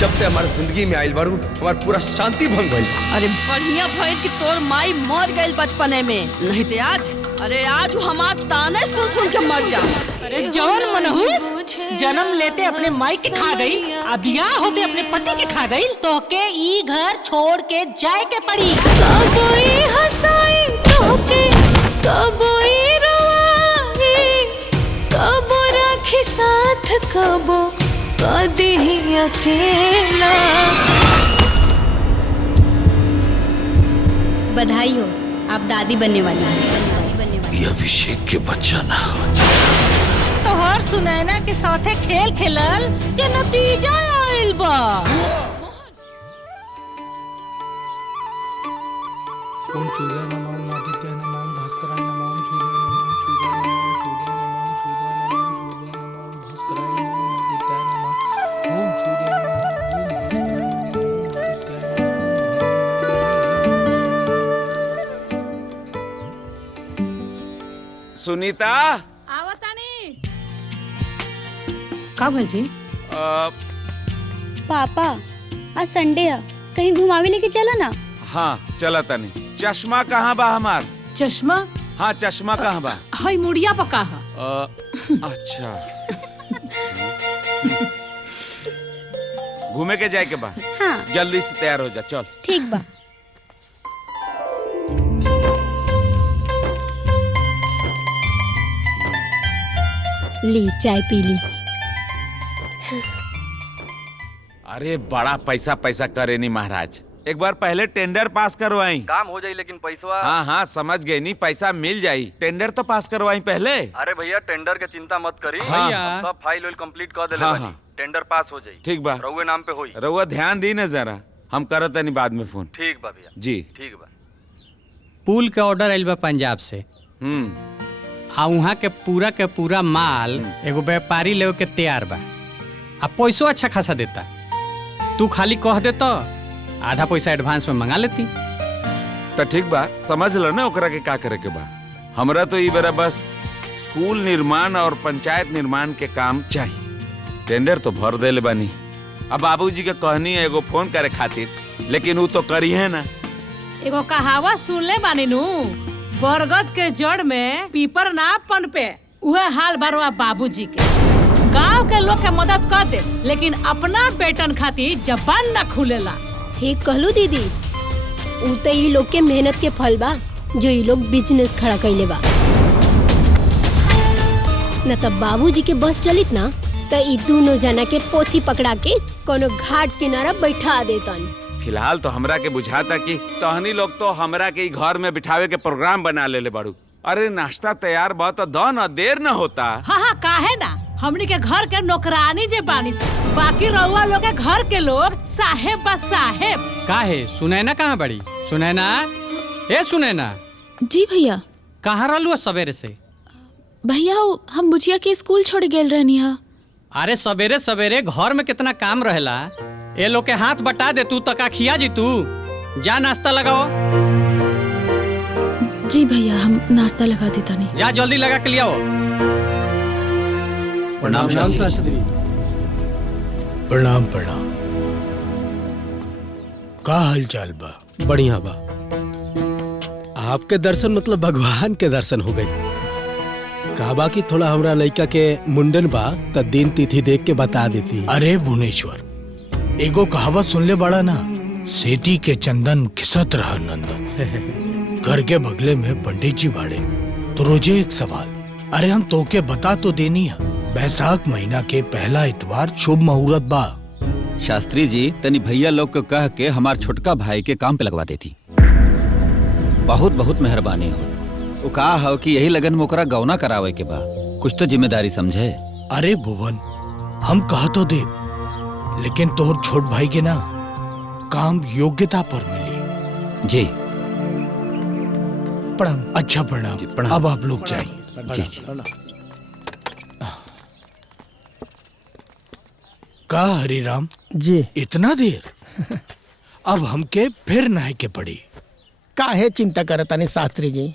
जब से हमारे जिंदगी में आयल बारू हमार पूरा शांति भंग भइल। अरे बढ़िया भइल कि तोर माई मर गइल बचपने में, नहीं ते आज हमार ताने सुन सुन के मर जा। अरे जवन मनहूस जन्म लेते अपने माई के खा गई, अब बियाह होते अपने पति के खा गई, तो के ई घर छोड़ के जाए के पड़ी। कबोई हंसाई तोके, कबोई रोवाई, कबो राखी साथ, कबो कदी अकेला। बधाई हो, आप दादी बनने वाली हैं। ये अभिषेक के बच्चा ना हो। तोहर सुनैना के साथे खेल खेलल के नतीजा आइल बा। ओम सूर्य नमः आदित्य नमः भास्कराय नमः सूर्य नमः सूर्य नमः सूर्य नमः सूर्य नमः भास्कराय नमः आदित्य नमः ओम सूर्य सुनीता आवतानी का भल जी? पापा आज संडे है, कहीं घुमावे लेके चला ना। हाँ चला तनी। चश्मा कहाँ बा हमार? चश्मा? हाँ चश्मा कहाँ बा? हाय मुड़िया पका है। अच्छा घूमे के जाए के बा? हाँ जल्दी से तैयार हो जा, चल। ठीक बा। ली चाय पी ली। अरे बड़ा पैसा पैसा करे नहीं महाराज, एक बार पहले टेंडर पास करवाई। काम हो जाई लेकिन पैसा। हाँ हाँ समझ गए, नहीं पैसा मिल जाई, टेंडर तो पास करवाई पहले। अरे भैया टेंडर के चिंता मत करी। हाँ, सब फाइल वाइल कंप्लीट कर देले हाँ, बानी। हाँ। टेंडर पास हो जाई। ठीक बा, रउए नाम पे होई। रउआ ध्यान दी ना जरा, हम करत नहीं बाद में फोन। ठीक बा भैया जी ठीक बा। पुल के ऑर्डर आइल बा पंजाब से। आ वहाँ के पूरा माल एगो व्यापारी लेवे के तैयार बा, आ पैसो अच्छा खासा देता। तू खाली कह दे तो आधा पैसा एडवांस में मंगा लेती। तो ठीक बा, समझ लो ना ओकरा के का करे के बा। हमरा तो ई बेरा बस स्कूल निर्माण और पंचायत निर्माण के काम चाहिए। टेंडर तो भर देले बानी, अब बाबूजी के कहनी है एगो फोन करे खातिर, लेकिन वो तो करी है ना। एगो कहावत सुनले बानी नु, बरगद के जड़ में पीपर ना पनपे, उहे हाल बारवा बाबूजी के। गांव के लोग के मदद कर दे, लेकिन अपना बेटन खातिर जबान न खुलेला। ठीक कहलू दीदी, उ तो ई लोग के मेहनत के फल बा जो ई लोग बिजनेस खड़ा कैले बा। न तब बाबूजी के बस चलित ना तो ई दोनों जना के पोथी पकड़ा के कोनो घाट किनारा बैठा देतन। फिलहाल तो हमरा के बुझाता कि तहनी लोग तो हमरा के घर में बिठावे के प्रोग्राम बना लेले बाड़ू। अरे नाश्ता तैयार बा तो दो ना, देर न होता। हाँ हाँ काहे ना, हमनी के घर के नौकरानी जे बानी, बाकी रउआ लोग के घर के लोग साहेब बा साहेब। काहे सुनैना कहाँ बड़ी? सुनैना, ए सुनैना। जी भैया। कहाँ रहलू सवेरे से? भैया हम बुचिया के स्कूल छोड़ गेल रहनी है। अरे सवेरे सवेरे घर में कितना काम रहेला, ए लोग के हाथ बटा दे तू तो का खिया जी। तू जा नाश्ता लगाओ। जी भैया हम नाश्ता लगा देता नहीं। जा जल्दी लगा के लियाओ। प्रणाम शास्त्री। प्रणाम प्रणाम। का हाल चाल बा? बढ़िया बा। आपके दर्शन मतलब भगवान के दर्शन हो गए। कहबा कि थोड़ा हमरा लड़का के मुंडन बा त दिन तिथि देख के बता देती। अरे भुवनेश्वर, एगो कहावत सुनले बड़ा ना, सेठी के चंदन खिसत रहा नंदन। घर के बगले में पंडित जी बाड़े तो रोजे एक सवाल। अरे हम तोके बता तो देनी है, बैसाख महीना के पहला इतवार शुभ मुहूर्त बा। शास्त्री जी तनी भैया लोग को कह के हमार छोटका भाई के काम पे लगवा देती। बहुत बहुत मेहरबानी हो। वो कहा है कि यही लगन में ओकरा गौना करावे के बा, कुछ तो जिम्मेदारी समझे। अरे भुवन, हम कहा तो दे, लेकिन तोहर छोट भाई के ना काम योग्यता पर मिली। जी प्रणाम। अच्छा प्रणाम। अब आप लोग जाइए। जी जी। का हरिराम जी इतना देर? अब हमके फिर नहाय के पड़ी। काहे चिंता करतानी शास्त्री जी,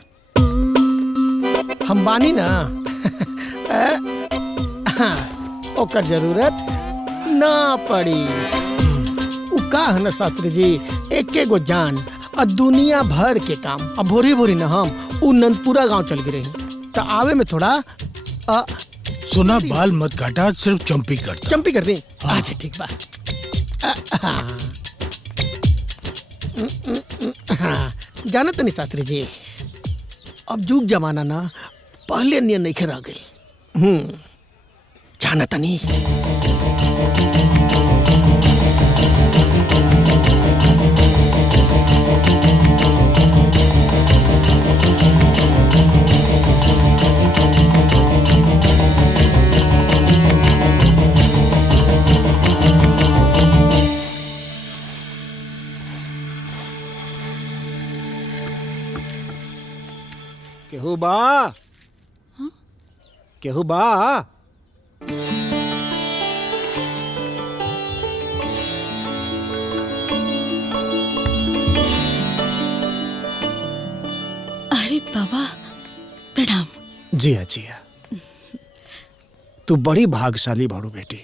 हम बानी ना। ओकर जरूरत ना पड़ी। का है ना शास्त्री जी, एक गो जान और दुनिया भर के काम। अब भोरी भोरी ना हम उ नंदपुरा गांव चल गए तो आवे में थोड़ा सुना, बाल मत काटा, सिर्फ चंपी कर। चंपी कर दे। अच्छा ठीक बा। जानत नहीं शास्त्री जी, अब जुग जमाना ना पहले नियन नहीं खरा गई। जानत नहीं। केहू बा? केहू बा? अरे बाबा प्रणाम। जिया जिया, तू बड़ी भागशाली बाड़ू बेटी।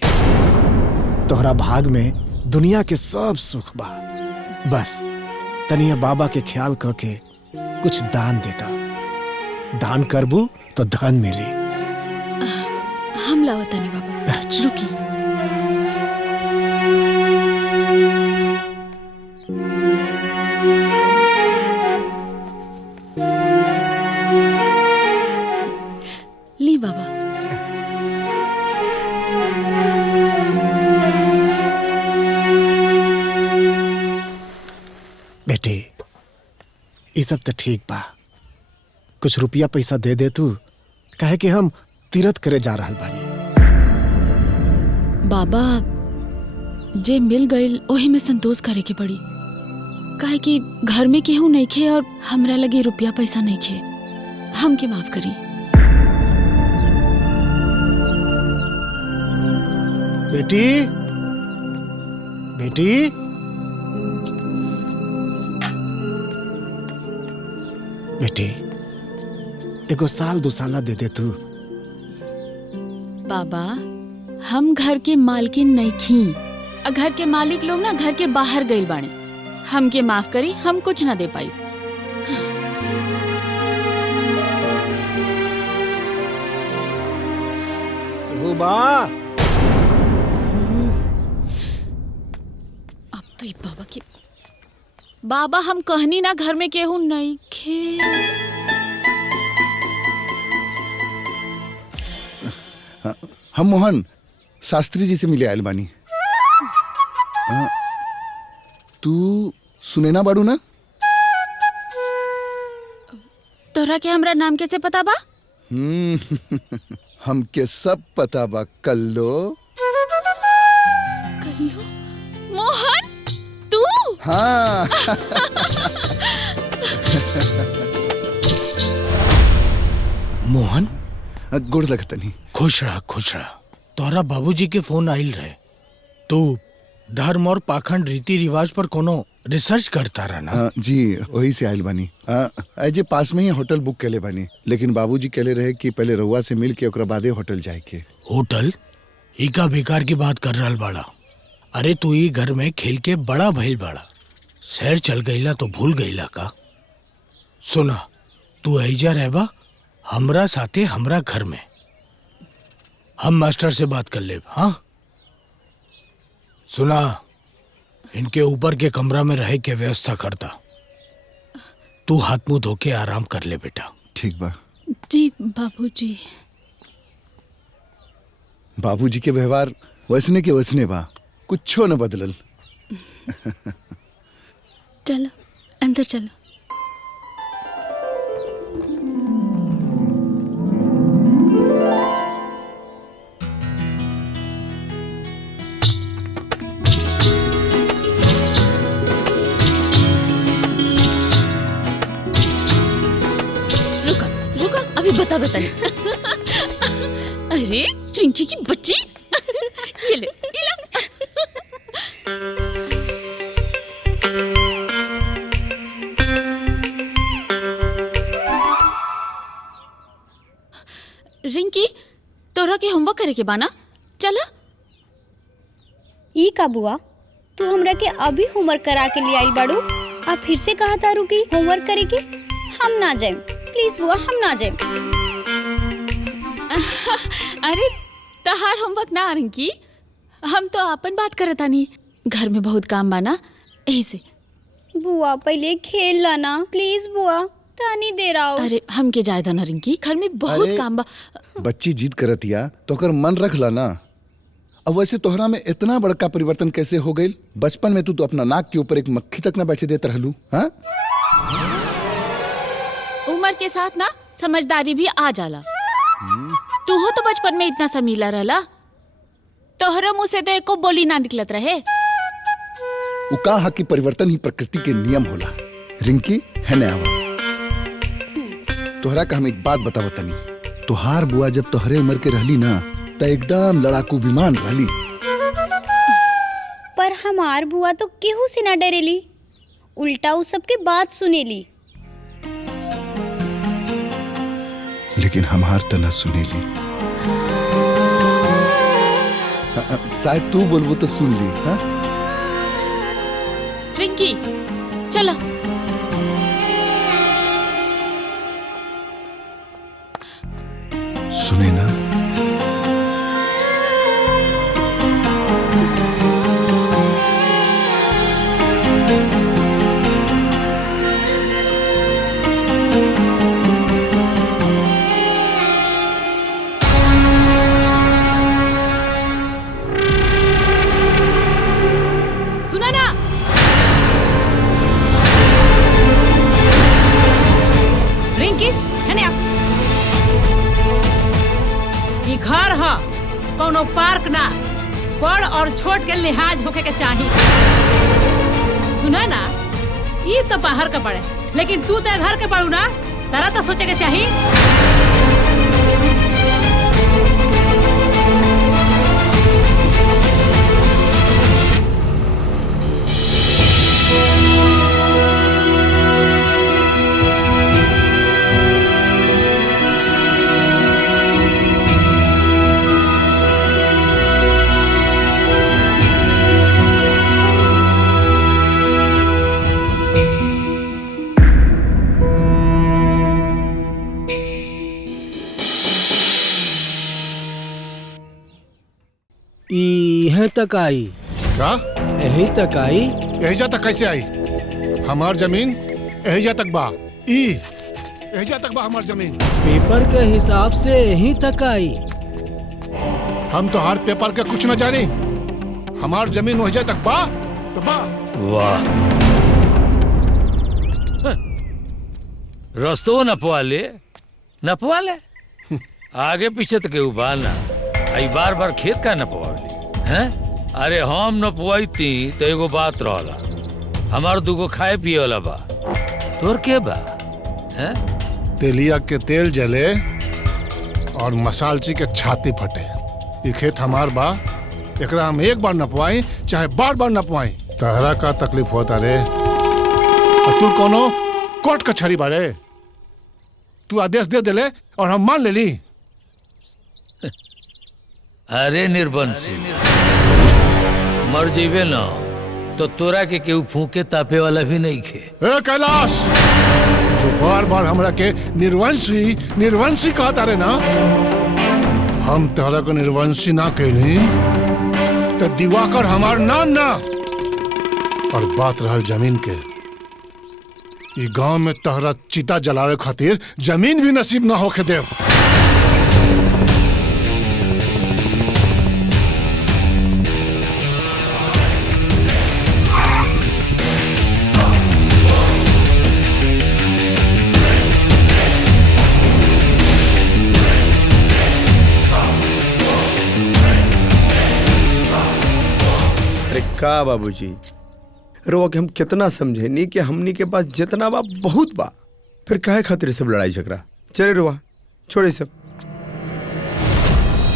तोहरा भाग में दुनिया के सब सुख बा। बस तनिया बाबा के ख्याल करके कुछ दान देता। दान करबू तो धन मिली। हम लावता नहीं बाबा, रुकी। ली बाबा। बेटी ये सब तो ठीक बा, कुछ रुपया पैसा दे दे तू, कहे कि हम तीरथ करे जा रहल बानी। बाबा जे मिल गईल ओही में संतोष करे के पड़ी, काहे कि घर में केहू नहीं खे और हमरा लगे रुपया पैसा नहीं खे। हमके माफ करी। बेटी बेटी बेटी एगो साल 2 साल दे दे तू। बाबा हम घर के मालकिन नहीं खी, घर के मालिक लोग ना घर के बाहर गईल बाणे। हमके माफ करी, हम कुछ ना दे पाई। केहू बा? अब तो ये बाबा की बाबा हम कहनी ना घर में केहू नहीं खे। हम मोहन शास्त्री जी से मिले आयल बानी। तू सुनेना बाड़ू ना? तोरा के हमरा नाम कैसे पता बा? हमके सब पता बा। कल्लो कल्लो मोहन तू? हाँ। मोहन गुड़ लगता नहीं। खुश रहा खुश रहा। तोहरा बाबूजी के फोन आइल रहे। तू धर्म और पाखंड रीति रिवाज पर कोनो रिसर्च करता रहना। जी वही से आयल बानी। अजय पास में ही होटल बुक केले बानी, लेकिन बाबूजी कहले रहे कि पहले रउआ से मिल के ओकरा बादे होटल जाए के। होटल? इका बेकार की बात कर रहल बाड़ा। अरे तू ही घर में खेल के बड़ा भइल बाड़ा, शहर चल गईला तो भूल गईला का? सुना, तू ऐजा रहबा हमरा साथे हमरा घर में। हम मास्टर से बात कर लेब। हाँ सुना, इनके ऊपर के कमरा में रहे के व्यवस्था करता। तू हाथ मुंह धो के आराम कर ले बेटा। ठीक बा। जी बाबूजी। बाबूजी के व्यवहार वैसने के वैसने बा, कुछो न बदलल। चलो अंदर चलो। अभी बता बता। अरे चिंकी की बच्ची। ये ले, ये ला। रिंकी तोरा के होमवर्क करे के बाना, चला। ई का बुआ, तू हमरा के अभी होमवर्क करा के ले आई बाड़ू आ फिर से कहा तारू की होमवर्क करे के हम ना जाए। प्लीज बुआ हम ना जाए। अरे तहार होमवर्क ना रिंकी, हम तो अपन बात करत तानी। घर में बहुत काम बाना यही से। बुआ पहले खेल ला ना प्लीज बुआ, तानी दे रहा अरे हम के जाए ना रिंकी, घर में बहुत अरे, काम बा। बच्ची जिद करतिया तो कर मन रख ला ना। अब वैसे तोहरा में इतना बड़का परिवर्तन कैसे हो गई? बचपन में तू तो अपना नाक के ऊपर एक मक्खी तक ना बैठे देते रहलू। हाँ, उम्र के साथ ना समझदारी भी आ जाला। तू हो तो बचपन में इतना समीला रहला, तोहरा मुंह से तो एको बोली ना निकलत रहे। वो कहा कि परिवर्तन ही प्रकृति के नियम होला। रिंकी है न आवा, तोहरा का हम एक बात बताओ तनी। तोहार बुआ जब तोहरे उम्र के रहली ना तो एकदम लड़ाकू विमान रहली। पर हमार बुआ तो केहू से ना डरेली, उल्टा उ सबके बात सुनेली। लेकिन हमार तो ना सुनेली। शायद तू बोलबो तो सुन ली। हाँ रिंकी चलो। सुने ना, सुना ना, रिंकी है ना, ये घर है कोनो पार्क ना, बड़ और छोट के लिहाज होके के चाहिए। सुना ना, ये तो बाहर का पड़े, लेकिन तू तो घर के पड़ू ना, तारा तो सोचे के चाहिए। यहाँ तक आई क्या? यही तक आई? एहिजा तक कैसे आई? हमार जमीन एहिजा तक बा। एहिजा तक बा हमार जमीन। पेपर के हिसाब से यहीं तक आई। हम तो हर पेपर के कुछ न जानी। हमार जमीन ओहिजा तक बा तो बा। वाह, रस्तो नपवा ले आगे पीछे तक उबाना। आई बार बार खेत का नपवाली हैं? अरे हम नपवाई थी तो एगो बात रहला, हमार दुगो खाए पिए वाला बा, तोर के बा हैं? तेलिया के तेल जले और मसालची के छाती फटे। ये खेत हमार बा, एकरा हम एक बार नपवाई चाहे बार बार नपवाई। तहरा का तकलीफ होता रे? और तू कोनो कोर्ट कचहरी बारे? तू आदेश दे देले और हम मान लेली। अरे निर्बंसी, मर जीवे ना तो तोरा के केहू फूके तापे वाला भी नहीं खे। ए कैलाश, जो बार बार हमरा के निर्वंशी निर्वंशी कहता रे ना, हम तहरा को निर्वंशी ना कहनी तो दिवाकर हमार नाम ना। और बात रहल जमीन के, ई गांव में तहरा चिता जलावे खातिर जमीन भी नसीब ना होके देव। का बाबूजी, रोवा के हम कितना समझे नहीं कि हमनी के पास जितना बा बहुत बा, फिर काहे खातिर सब लड़ाई झगड़ा। चले रोवा, छोड़े सब।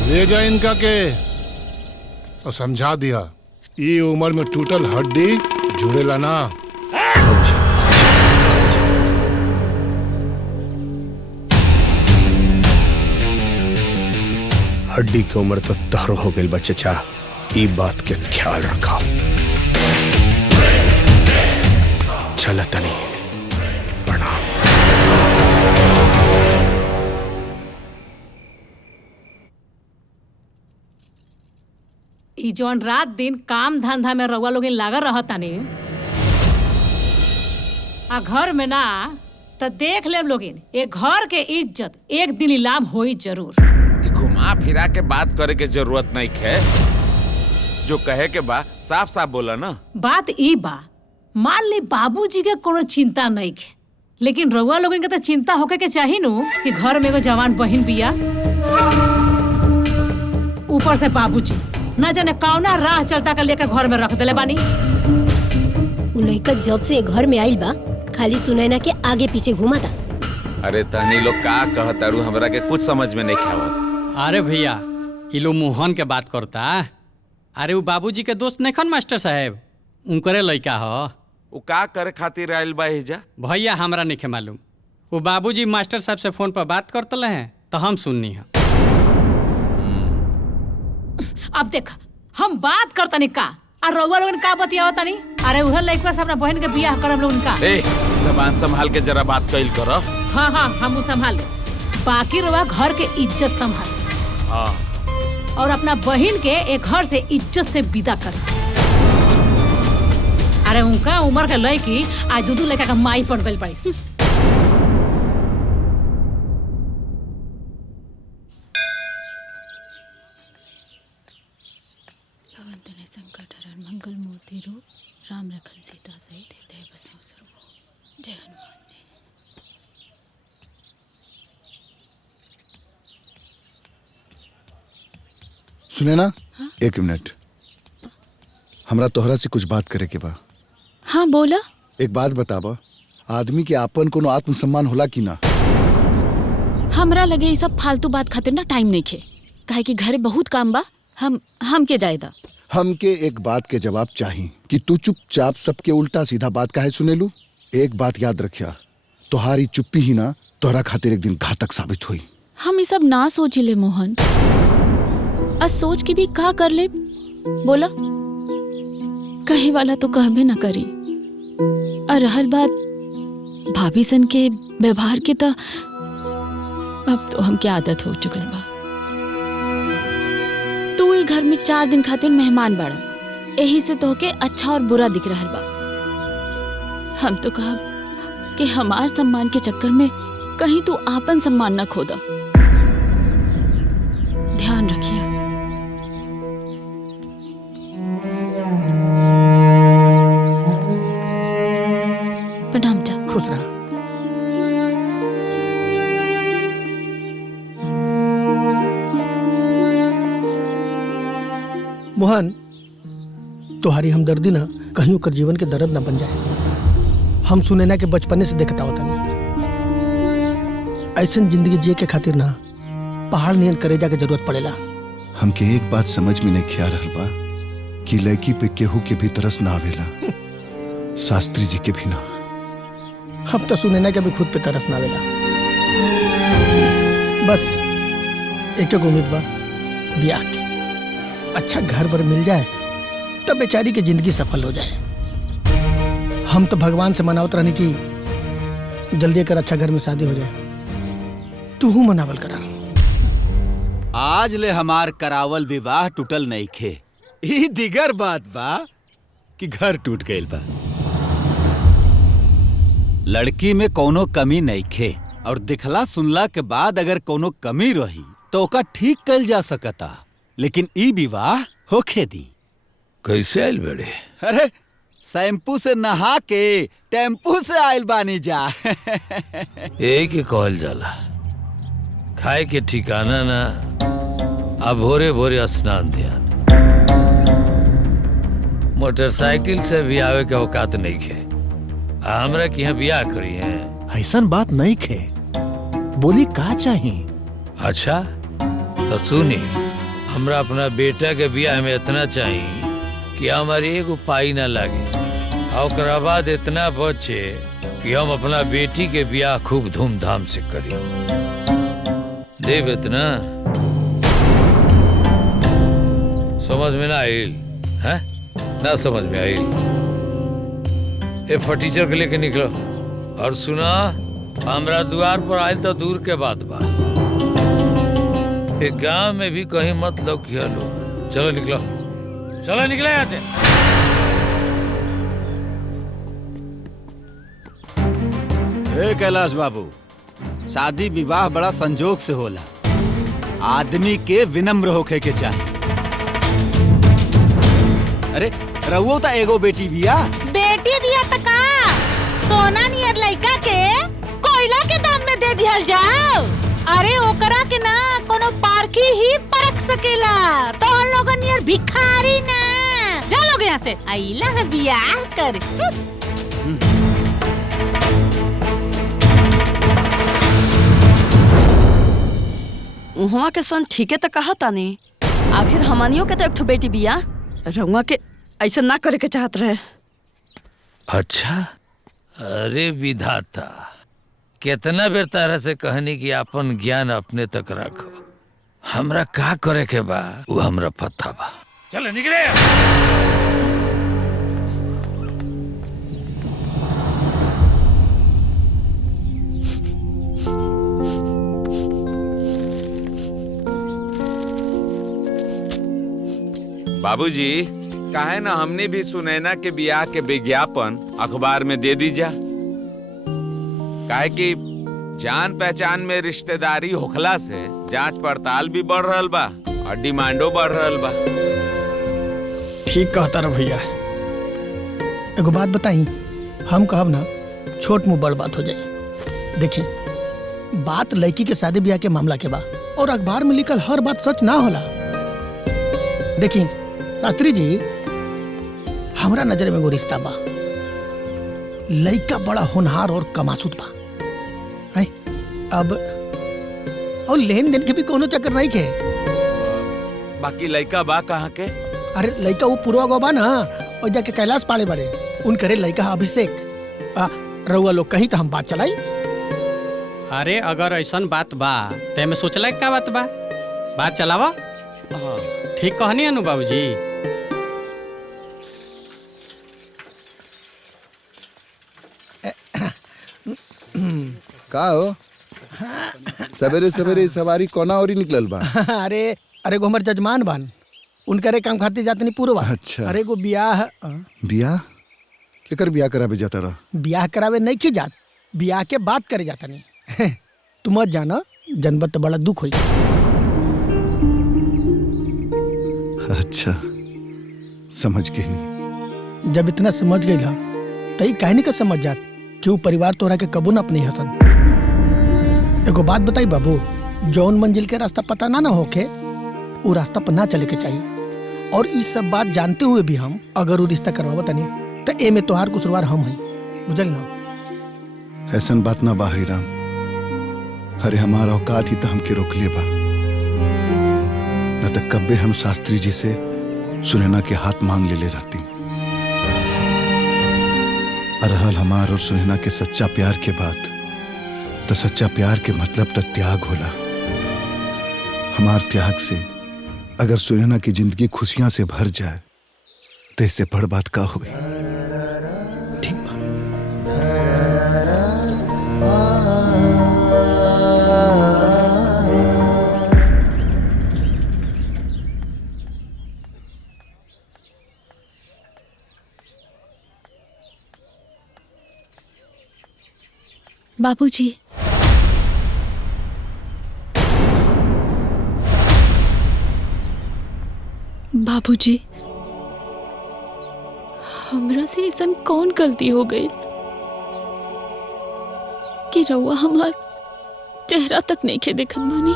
ले जा इनका के और समझा दिया, ये उम्र में टूटल हड्डी जुड़ेला ना। हड्डी की उम्र तो तहर हो गई बच्चा, ई बात के ख्याल रखा। चल तनी। ई जौन रात दिन काम धंधा में रउआ लोग लागल रहतानी आ घर में ना तो देख ले लोगिन ये घर के इज्जत एक दिन नीलाम होई जरूर। घुमा फिरा के बात करे के जरूरत नहीं है, जो कहे के बा साफ साफ बोला ना। बात ई बा, मान ली बाबूजी के कोनो चिंता नहीं है, लेकिन रउआ लोगन के तो चिंता होके के चाही नु कि घर में एगो जवान बहिन बिया, ऊपर से बाबूजी न जाने कौना राह चलता के लेकर घर में रख देले बानी। उ लइका जब से घर में आइल बा खाली सुनैना के आगे पीछे घुमाता। अरे तहनी लोग का कहतारू, हमरा के कुछ समझ में नहीं आवत। अरे भैया ई लोग मोहन के बात करता। अरे वो बाबूजी के दोस्त नहीं खन मास्टर साहब, उनकरे लइका हो। वो का करे खातिर आइल बा हिजा? भैया हमरा नहीं मालूम। वो बाबूजी मास्टर साहब से फोन पर बात करते हैं तो हम सुननी है। अब देख हम बात करतनी का और रउआ लोगन का बतियावतनी। अरे उहर लइकवा से अपना बहन के बियाह करब लोगन का। ए जबान संभाल के जरा बात कइल कर। हाँ हाँ हम संभाल ले, बाकी रउआ घर के इज्जत संभाल। हाँ और अपना बहन के एक घर से इज्जत से विदा कर। अरे उनका उम्र के लड़की आज दूधू लड़का का माई पड़ गई पड़ी। मंगल मूर्ति रूप राम रखन सीता सहित हृदय बसो सर्वो। जय हनुमान जी। सुने ना? हाँ? एक मिनट, हमरा तोहरा से कुछ बात करे के बा। हाँ बोला। एक बात बताबा, आदमी के आपन कोनो आत्मसम्मान होला कि ना? हमरा लगे ये सब फालतू बात खातिर ना टाइम नहीं खे, काहे कि घरे बहुत काम बा। हम के जायदा। हमके एक बात के जवाब चाहिए कि तू चुपचाप सबके उल्टा सीधा बात काहे सुनेलू। एक बात याद रखिया, तुम्हारी चुप्पी ही ना तोहरा खातिर एक दिन घातक साबित हुई। हम ये सब ना सोचिले मोहन, आज सोच के भी का कर ले। बोला कहे वाला तो कहबे न करी। और रहल बात भाभी सन के व्यवहार के, तो अब तो हमके आदत हो चुकल बा। तू ये घर में 4 दिन खातिर मेहमान बाड़ा, यही से तोहके अच्छा और बुरा दिख रहल बा। हम तो कहा कि हमार सम्मान के चक्कर में कहीं तू आपन सम्मान न खोदा। ध्यान रखिए। प्रणाम जा। खुश रहा। मोहन, तुम्हारी हमदर्दी ना कहीं ओकर जीवन के दर्द ना बन जाए। हम सुनैना के बचपने से देखता होता नहीं, ऐसन जिंदगी जिए के खातिर ना पहाड़ नियन करेजा के जरूरत पड़ेला। हमके एक बात समझ में नहीं खिया रहल बा कि लड़की पे केहू के भी तरस ना आवेला, शास्त्री जी के भी ना। हम तो सुनैना के भी खुद पे तरस ना आवेला। बस एक उम्मीद बा, ब्याह के अच्छा घर पर मिल जाए तब बेचारी की जिंदगी सफल हो जाए। हम तो भगवान से मनावत रहने की जल्दी कर अच्छा घर में शादी हो जाए। तू हूँ मनावल करा। आज ले हमार करावल विवाह टूटल नहीं खे। ई दिगर बात बा कि घर टूट गइल बा। लड़की में कोनो कमी नहीं खे, और दिखला सुनला के बाद अगर कोनो कमी रही तो ओका ठीक कल जा सकता, लेकिन ई विवाह होखे दी। कैसे आयल बड़े? अरे शैम्पू से नहा के टेम्पू से आयल बानी जा। एक ही कहल जाला, खाए के ठिकाना ना, अब भोरे भोरे स्नान ध्यान। मोटरसाइकिल से भी आवे के औकात नहीं खे। हमरा के यहाँ बियाह करी है। ऐसन बात नहीं खे, बोली का चाहिए? अच्छा तो सुनी, हमरा अपना बेटा के बियाह में इतना चाहिए कि हमारी एक पाई ना लगे, और ओकरा बाद इतना बचे कि हम अपना बेटी के बियाह खूब धूमधाम से करी। देव इतना समझ में ना आइल है? ना समझ में आइल ए फटीचर के लेके निकलो। और सुना, हमरा द्वार पर आयल तो दूर के बात बा, एक गांव में भी कहीं मत लौकिया लो। चलो निकलो, चलो निकले यहाँ से। ए कैलाश बाबू, शादी विवाह बड़ा संजोग से होला, आदमी के विनम्र होके के चाहिए। अरे रहुओ तो एगो बेटी बिया। बेटी बिया त का सोना नियर लइका के कोयला के दाम में दे दिहल जाओ। अरे ओकरा के ना कोनो पारखी ही परख सकेला, तो हम लोगन नियर भिखारी ना। जा लोग यहाँ से, आइला है बियाह कर। उहाँ के सन ठीके तो कहा तानी, आखिर हमनियों के तो एक ठो बेटी बिया, रउआ के ऐसा ना करे के चाहत रहे। अच्छा, अरे विधाता, कितना बेर तारा से कहनी कि अपन ज्ञान अपने तक रखो, हमरा का करे के बा वो हमरा पता बा। चलो निकले। बाबूजी, काहे ना हमने भी सुनैना के बियाह के विज्ञापन अखबार में दे दीजा, काहे कि जान पहचान में रिश्तेदारी होखला से जांच पड़ताल भी बढ़ रहल बा और डिमांडो बढ़ रहल बा। ठीक कहता रहा भैया। एगो बात बताई, हम कहब ना छोट मुंह बड़ बात हो जाए। देखिए, बात लड़की के शादी ब्याह के मामला के बा, और अखबार में लिखल हर बात सच ना होला। देखिए शास्त्री जी, हमरा नजर में एगो रिश्ता बा, लड़का बड़ा होनहार और कमासुत बा। अब और लेन देन के भी कोनो चक्कर नहीं के। बाकी लड़का बा कहाँ के? अरे लड़का वो पूर्वा गो बा ना, और जाके कैलाश पाले बड़े उन करे लड़का अभिषेक। रउआ लोग कहीं तो हम बात चलाई। अरे अगर ऐसन बात बा ते में सोचला का बात बा, बात चलावा। ठीक कहनी अनु बाबूजी। का हो सवेरे सवेरे सवारी कोना और निकलल बा? अरे अरे गो हमर जजमान बान, उनकरे काम खातिर जातनी पूर्वा। अच्छा। अरे गो बियाह बियाह केकर बियाह करावे जाता रहा? बियाह करावे नहीं की जात, बियाह के बात करे जाता नहीं। तुम मत जाना, जनबत तो बड़ा दुख हुई। अच्छा, समझ गई नहीं। जब इतना समझ गई ला तई काहे नहीं का समझ जात कि वो परिवार तोरा के कबू न अपनी हसन। एगो बात बताई बाबू, जौन मंजिल के रास्ता पता ना होके वो रास्ता पर ना चले के चाहिए। और इस सब बात जानते हुए भी हम अगर वो रिश्ता करवावत नहीं तो ए में तोहार कुसुरवार हम हई, बुझल ना? ऐसन बात ना बाहरी राम, अरे हमारा औकात ही तो हमके रोक ले बा, न तो कब्बे हम शास्त्री जी से सुनैना के हाथ मांग ले रहती। रहल हमार और सुनैना के सच्चा प्यार के बात, तो सच्चा प्यार के मतलब तो त्याग होला। हमार त्याग से अगर सुनैना की जिंदगी खुशियां से भर जाए तो इससे बड़ बात का हुई? ठीक बा। बाबूजी, बाबूजी, हमरा से ऐसा कौन गलती हो गई कि रउआ हमार चेहरा तक नहीं के देखत बानी।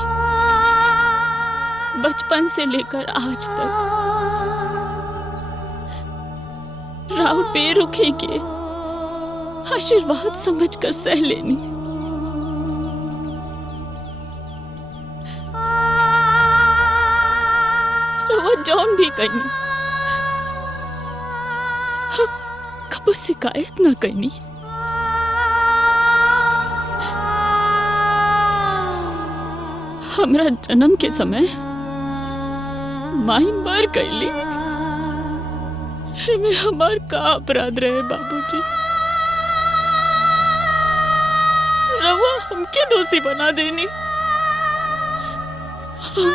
बचपन से लेकर आज तक राउर बेरुखी के आशीर्वाद समझकर सह लेनी। रउआ जौन भी कहीं कबू शिकायत न करनी। हमरा जन्म के समय माई मर गईली, में हमार का अपराध रहे बाबूजी? रहुआ हमके दोषी बना देनी। हम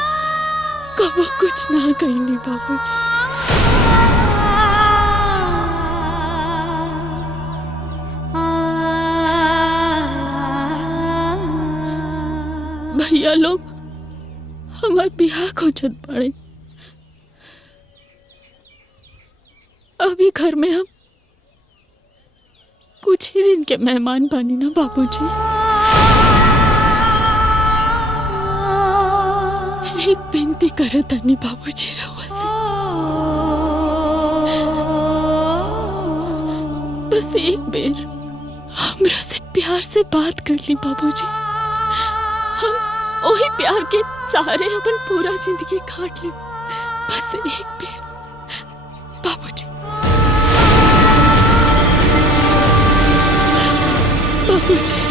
कबो कुछ ना कहनी बाबूजी। भैया लोग हमार बिहार खोजत पड़े। अभी घर में हम कुछ ही दिन के मेहमान बनी ना बाबूजी। एक विनती करे तनी बाबूजी रहुआ से, बस एक बेर हमरा से प्यार से बात कर ली बाबूजी। हम वही प्यार के सहारे अपन पूरा जिंदगी काट ले। बस एक बेर बाबूजी। बाबूजी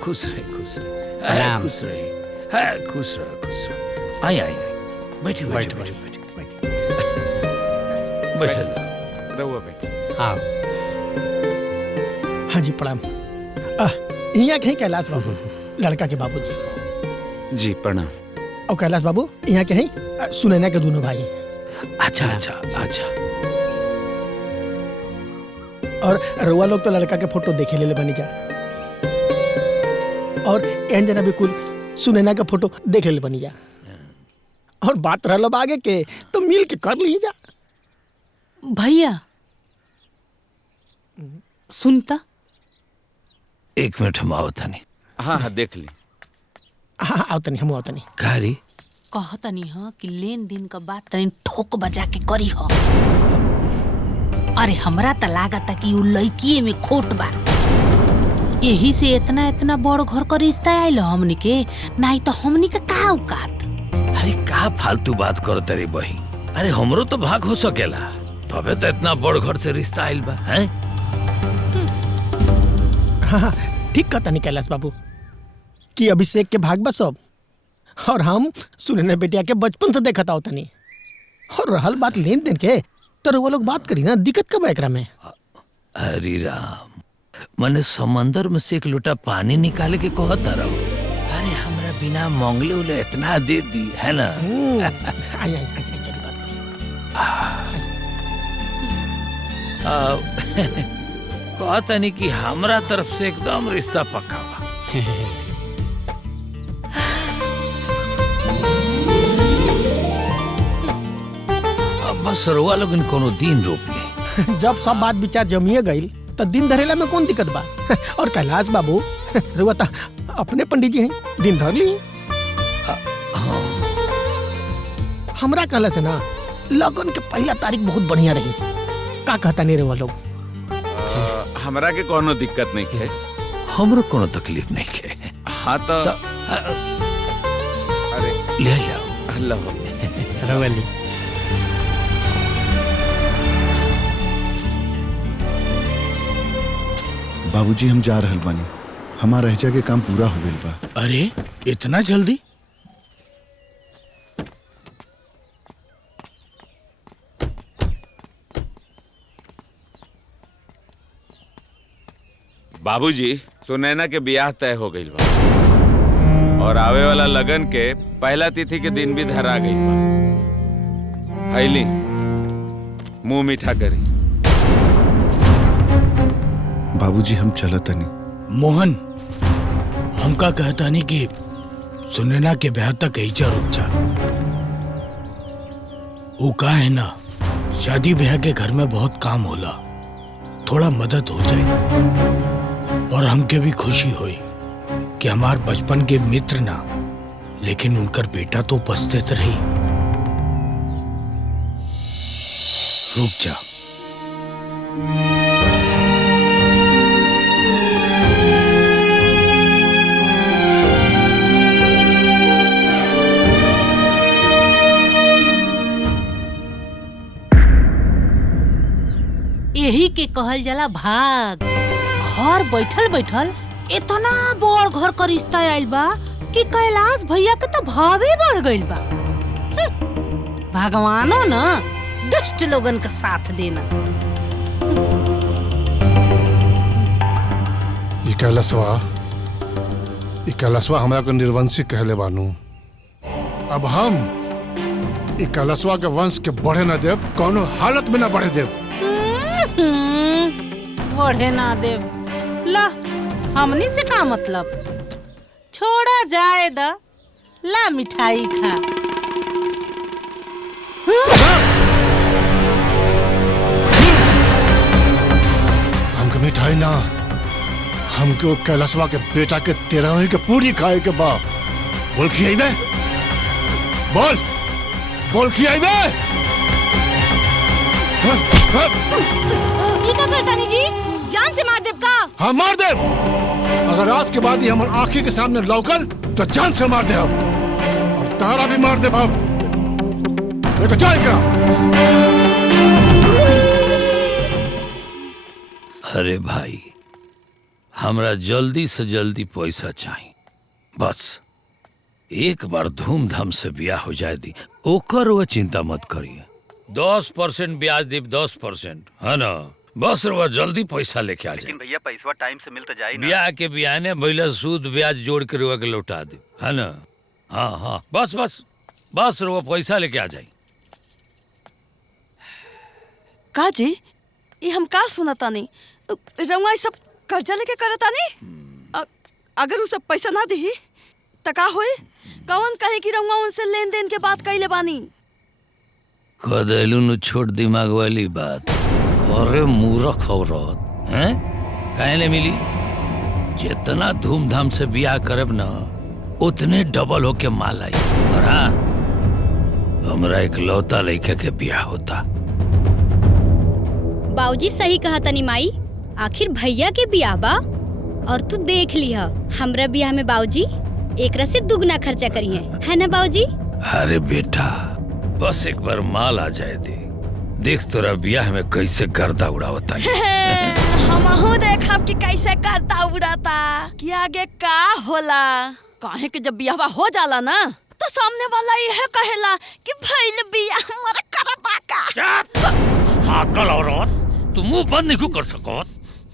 खुश रहे, खुश रहे, खुश रहे, खुश रहे, खुश रहे। आई आई बैठे बैठे बैठे बैठे हाँ हाँ जी प्रणाम। यहाँ कहीं कैलाश बाबू लड़का के बाबूजी। जी प्रणाम। और कैलाश बाबू यहाँ के हैं सुनैना के दोनों भाई। अच्छा अच्छा अच्छा। और रउआ लोग तो लड़का के फोटो देखे ले बनी जा, और एन जना भी कुल सुनैना का फोटो देख ले बनी जा। और बात रहा आगे के तो मिल के कर ली जा। भैया सुनता एक मिनट हम आओ तनी। हाँ हाँ देख ली। हाँ आओ तनी, हम आओ तनी। गाड़ी कहतनी हाँ कि लेन देन का बात तनी ठोक बजा के करी हो। अरे हमरा त लागता कि उ लड़कीए में खोट बा, यही से इतना इतना बड़ घर का रिश्ता आयल हमनी के, नहीं तो हमनी के का औकात। अरे का फालतू बात करो तेरी बही। अरे हमरो तो भाग हो सकेला, तबे तो इतना बड़ घर से रिश्ता आयल बा हैं। हाँ ठीक कहता नहीं कैलाश बाबू कि अभिषेक के भाग बा सब, और हम सुनैना बेटिया के बचपन से देखता होता नहीं। और रहल बात लेन देन के तो वो लोग बात करी ना, दिक्कत कब है एकरा में। अरे राम, मैंने समंदर में से एक लोटा पानी निकाले के कहता रहो। अरे हमरा बिना मांगले उले इतना दे दी है ना। आई आई आई चल बात कहता नहीं कि हमरा तरफ से एकदम रिश्ता पक्का बा। अब बस रउआ लोगन कोनो दिन रोप ले। जब सब बात विचार जमिए गई तो दिन धरेला में कौन दिक्कत बा। और कैलाश बाबू रुआ ता अपने पंडित जी हैं, दिन धर ली। हमरा कहला से ना लगन के पहला तारीख बहुत बढ़िया रही। का कहता नहीं रुआ लोग। हमरा के कोनो दिक्कत नहीं है। हमरो कोनो तकलीफ नहीं है। हाँ तो अरे ले जाओ। अल्लाह रवली बाबूजी हम जा रहल बानी, हमार रहजा के काम पूरा हो गइल बा। अरे इतना जल्दी? बाबूजी सुनैना के ब्याह तय हो गइल बा, और आवे वाला लगन के पहला तिथि के दिन भी धरा गइल बा। आइली मुंह मीठा करी। बाबूजी हम चलतनी। मोहन हमका कहता नहीं कि सुनैना के ब्याह तक ऐजा रुक जा। वो का है ना, शादी ब्याह के घर में बहुत काम होला, थोड़ा मदद हो जाए और हमके भी खुशी हुई कि हमार बचपन के मित्र ना, लेकिन उनकर बेटा तो उपस्थित रही। रुक जा। यही के कहल जाला भाग। घर बैठल बैठल इतना बड़ घर का रिश्ता आइल बा कि कैलाश भैया के तो भावे बढ़ गइल बा। भगवानो न दुष्ट लोगन का साथ देना। ई कैलाशवा हमरा को निर्वंशी कहले बानू। अब हम ई कैलाशवा के वंश के बढ़े न देव, कौनो हालत में न बढ़े देव। बढ़े ना देव ला, हमनी से का मतलब? छोड़ा जाए दा, ला मिठाई खा। हमके मिठाई ना, हमके कैलाशवा के बेटा के 13वीं के पूरी खाए के बा। बोल खियाइबे, बोल खियाइबे। ये का करतानी जी? जान से मार देब का? हाँ मार देब। अगर आज के बाद ही हमारे आंखी के सामने लौकल तो जान से मार देब, और तारा भी मार देब। हम देखो जाए क्या। अरे भाई, हमरा जल्दी से जल्दी पैसा चाहिए। बस एक बार धूमधाम से ब्याह हो जाए दी, ओकर वो चिंता मत करिए। 10% ब्याज दी, 10%, है ना? बस रुआ जल्दी पैसा लेके आ जाए। लेकिन भैया पैसा टाइम से मिलता जाए ना। ब्याह के बियाने भैया सूद ब्याज जोड़ के रुआ के लौटा दे, है ना? हाँ बस रुआ पैसा लेके आ जाए। का जी, ये हम का सुनतानी? रउआ सब कर्जा लेके करतानी? अगर उ सब पैसा ना दी त का होई? कौन कहे कि रउआ उनसे लेन देन के बात कइले बानी? कदेलू नु छोट दिमाग वाली बात। अरे मूर्ख औरत, हैं? काहे ने मिली? जितना धूमधाम से ब्याह करब ना, उतने डबल होके माल आई। और हाँ, हमरा एक लौता लड़का के ब्याह होता। बाबूजी सही कहा तनी माई, आखिर भैया के ब्याह बा। और तू देख लिहा, हमरा ब्याह में बाबूजी एकरा से दुगना खर्चा करिए, है ना बाबूजी? अरे बेटा, बस एक बार माल आ जाए दे, देख तोरा ब्याह में कैसे गर्दा उड़ावता है। हमहू देखब कि कैसे गर्दा उड़ाता, कि आगे का होला। काहे कि जब ब्याह हो जाला ना, तो सामने वाला यह कहेला कि भइल ब्याह हमारा करबा का। पागल औरत, तू मुंह बंद नहीं कर सकत?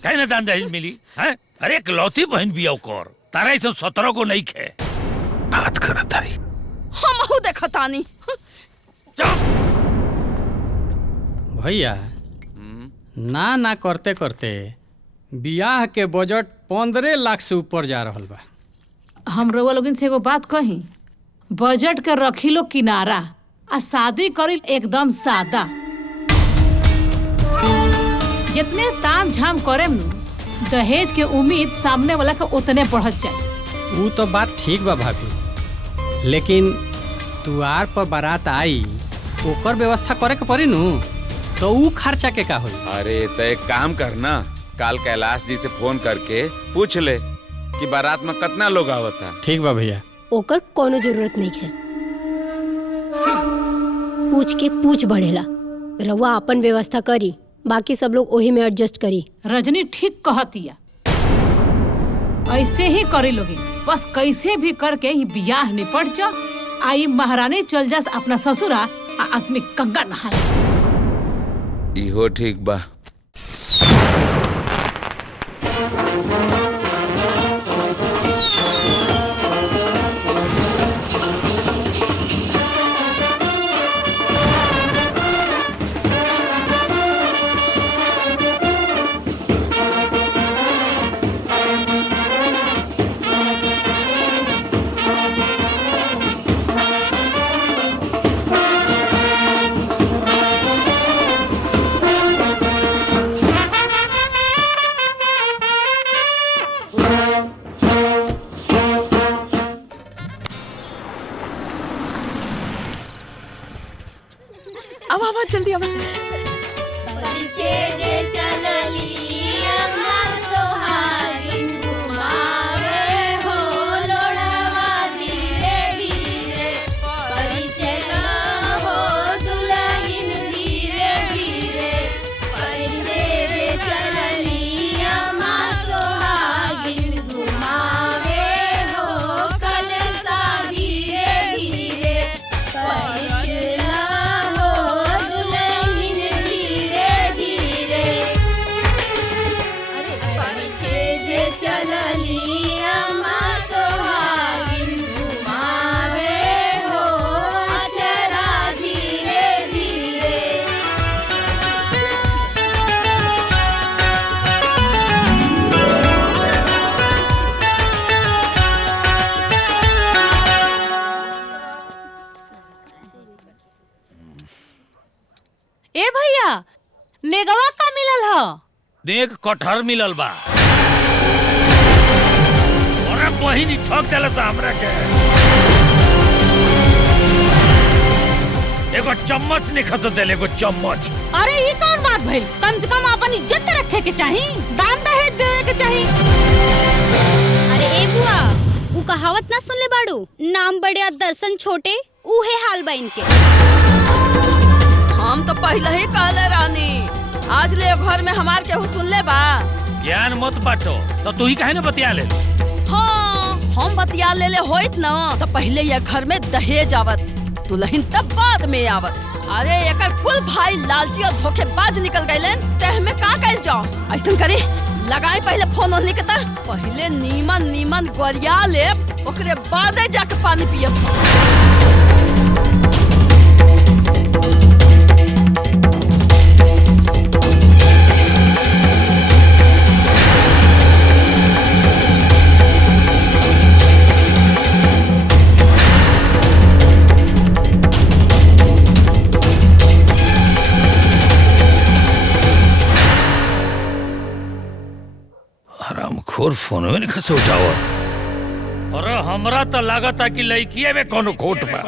काहे ना दान दहेज मिली, हैं? अरे एक लौती बहन बियाह कर, तारा इसे 17 को नहीं खे। बात कर तारी। हमहू देखतानी। भैया ना करते करते बियाह के बजट 15 लाख से ऊपर जा रहल बा। हम रउआ लोगन से एगो बात कही, बजट के रखी लो किनारा, आ शादी करी एकदम सादा। जितने ताम झाम करेम नु, दहेज के उम्मीद सामने वाला का उतने बढ़त जाए। वो तो बात ठीक बा भाभी, लेकिन दुआर पर बारात आई, ओकर व्यवस्था करे के पड़ी नु, तो ऊ खर्चा के का होई? अरे तो एक काम करना, काल कैलाश जी से फोन करके पूछ ले कि बारात में कितना लोग आवता। ठीक बा भैया। ओकर कोनो जरूरत नहीं है, पूछ के पूछ बढ़ेला। रउआ अपन व्यवस्था करी, बाकी सब लोग वही में एडजस्ट करी। रजनी ठीक कहतिया, ऐसे ही करी लोगी। बस कैसे भी करके ही बियाह निपट जा, आई महारानी चल जा अपना ससुरा, आ आदमी गंगा नहा। इहो ठीक बा। अब जल्दी अब। परिचे जे चलली अम्मा सोहागिन घुमावे हो लोढ़वा धीरे धीरे परिचे हो दुल्हन धीरे धीरे परिचे जे चलली अम्मा सोहागिन घुमावे हो कलसा धीरे धीरे परिचला हो दुल्हन धीरे धीरे परिचे जे चलली अम्मा सोहागिन घुमावे हो अचरा धीरे धीरे ए भैया नेगवा का मिलल ह देख कटहर मिलल बा। अरे बहिनी ठोक देला सा हमरा के। एगो चम्मच नहीं खस देले एगो चम्मच। अरे ये कौन बात भइल? कम से कम अपन इज्जत रखे के चाही, दान दहेज देवे के चाही। अरे ए बुआ ऊ कहावत ना सुन ले बाड़ू, नाम बड़े और दर्शन छोटे, उहे हाल बा इनके। हम तो पहले ही कहले रानी, आज ले घर में हमार केहू सुन ले बा। ज्ञान मत बांटो तो तू ही काहे ना बतिया ले। हाँ हम बतिया ले होइत न तो पहले ये घर में दहेज आवत, दुल्हन तब बाद में आवत। अरे एकर कुल भाई लालची और धोखेबाज निकल गए, ते हमें का कइल जाओ? ऐसन करी लगाई पहले फोन ओन निकता, पहले नीमन नीमन गोरिया ले, ओकरे बाद जाके पानी पियब। हरामखोर फोन में नहीं खसे उठाओ। अरे हमरा तो लागत है कि लड़किए में कोनो खोट बा।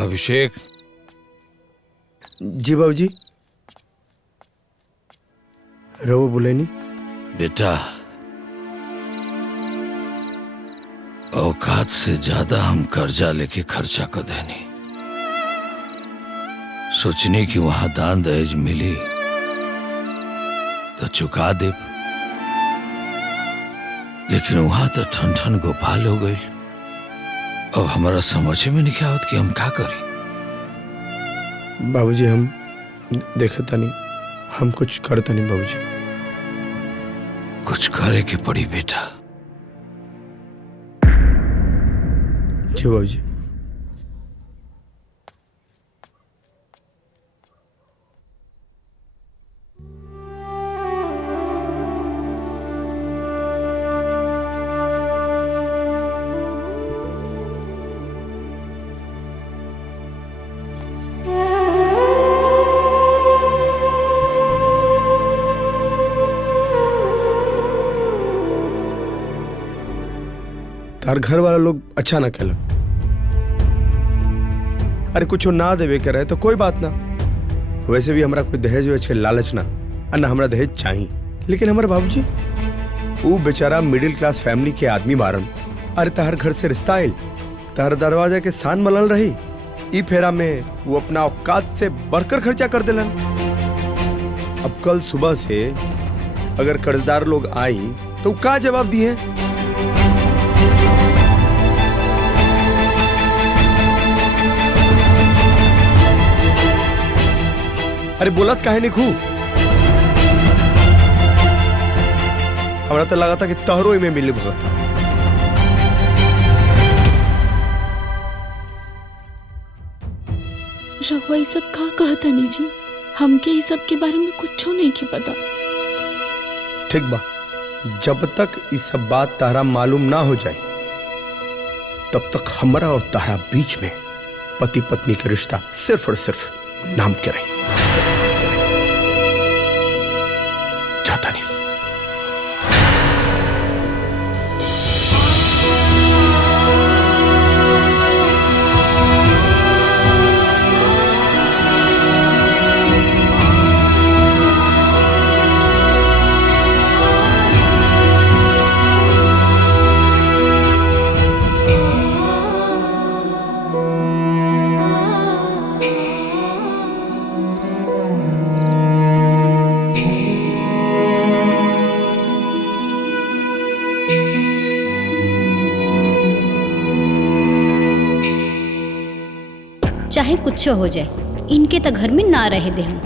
अभिषेक। जी बाबूजी। रवो बुलेनी। बेटा औकात से ज्यादा हम कर्जा लेके खर्चा कर देनी, सोचने की वहां दान दहेज मिली तो चुका दे, लेकिन वहां तो ठन ठन गोपाल हो गई। अब हमारा समझ में नहीं आवत कि हम क्या करी। बाबूजी हम देखता नहीं, हम कुछ करता नहीं बाबूजी। कुछ करे के पड़ी बेटा। जी बाबूजी। तार घर वाला लोग अच्छा ना कहला। अरे कुछ ना देवे के रहे तो कोई बात ना, वैसे भी हमरा कोई दहेज वेज के लालच ना, अन्ना हमरा दहेज चाहिए। लेकिन हमारे बाबूजी वो बेचारा मिडिल क्लास फैमिली के आदमी बारन। अरे तार घर से रिश्ता आयल, तार दरवाजा के सान मलल रही, ई फेरा में वो अपना औकात से बढ़कर खर्चा कर दिलन। अब कल सुबह से अगर कर्जदार लोग आई तो का जवाब दिए? अरे बोलत काहे नहीं खू? हमरा तो लगा था कि तहरो में मिले भगत। रहुआ ये सब का कहता नहीं जी, हमके ये सब के बारे में कुछ नहीं के पता। ठीक बा, जब तक ये सब बात तारा मालूम ना हो जाए तब तक हमरा और तारा बीच में पति पत्नी का रिश्ता सिर्फ और सिर्फ नाम के रहे। जाता नहीं। चाहे कुछ हो जाए, इनके तो घर में ना रहे दे हम।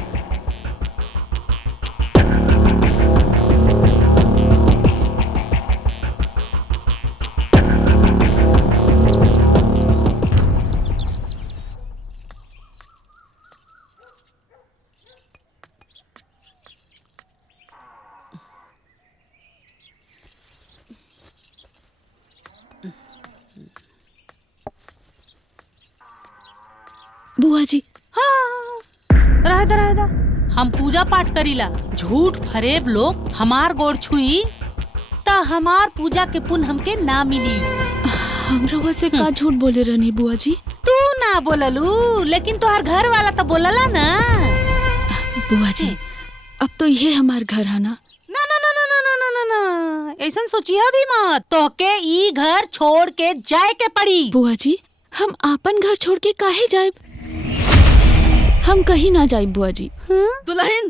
बुआ जी, रह दा हम पूजा पाठ करीला। झूठ फरेब लोग हमार गोड़ छुई ता हमार पूजा के पुण्य हमके ना मिली। हम रहुआ से का झूठ बोले रहनी बुआ जी? तू ना बोललू, लेकिन तोहार घर वाला तो बोलला ना। बुआ जी, अब तो ये हमार घर है ना? ना ना ना ना ना ना ना ना ना, ऐसा सोचिया भी मत। तो के ई घर छोड़ के जाए के पड़ी। बुआ जी, हम आपन घर छोड़ के काहे जाए? हम कहीं ना जाए बुआ जी। दुल्हन,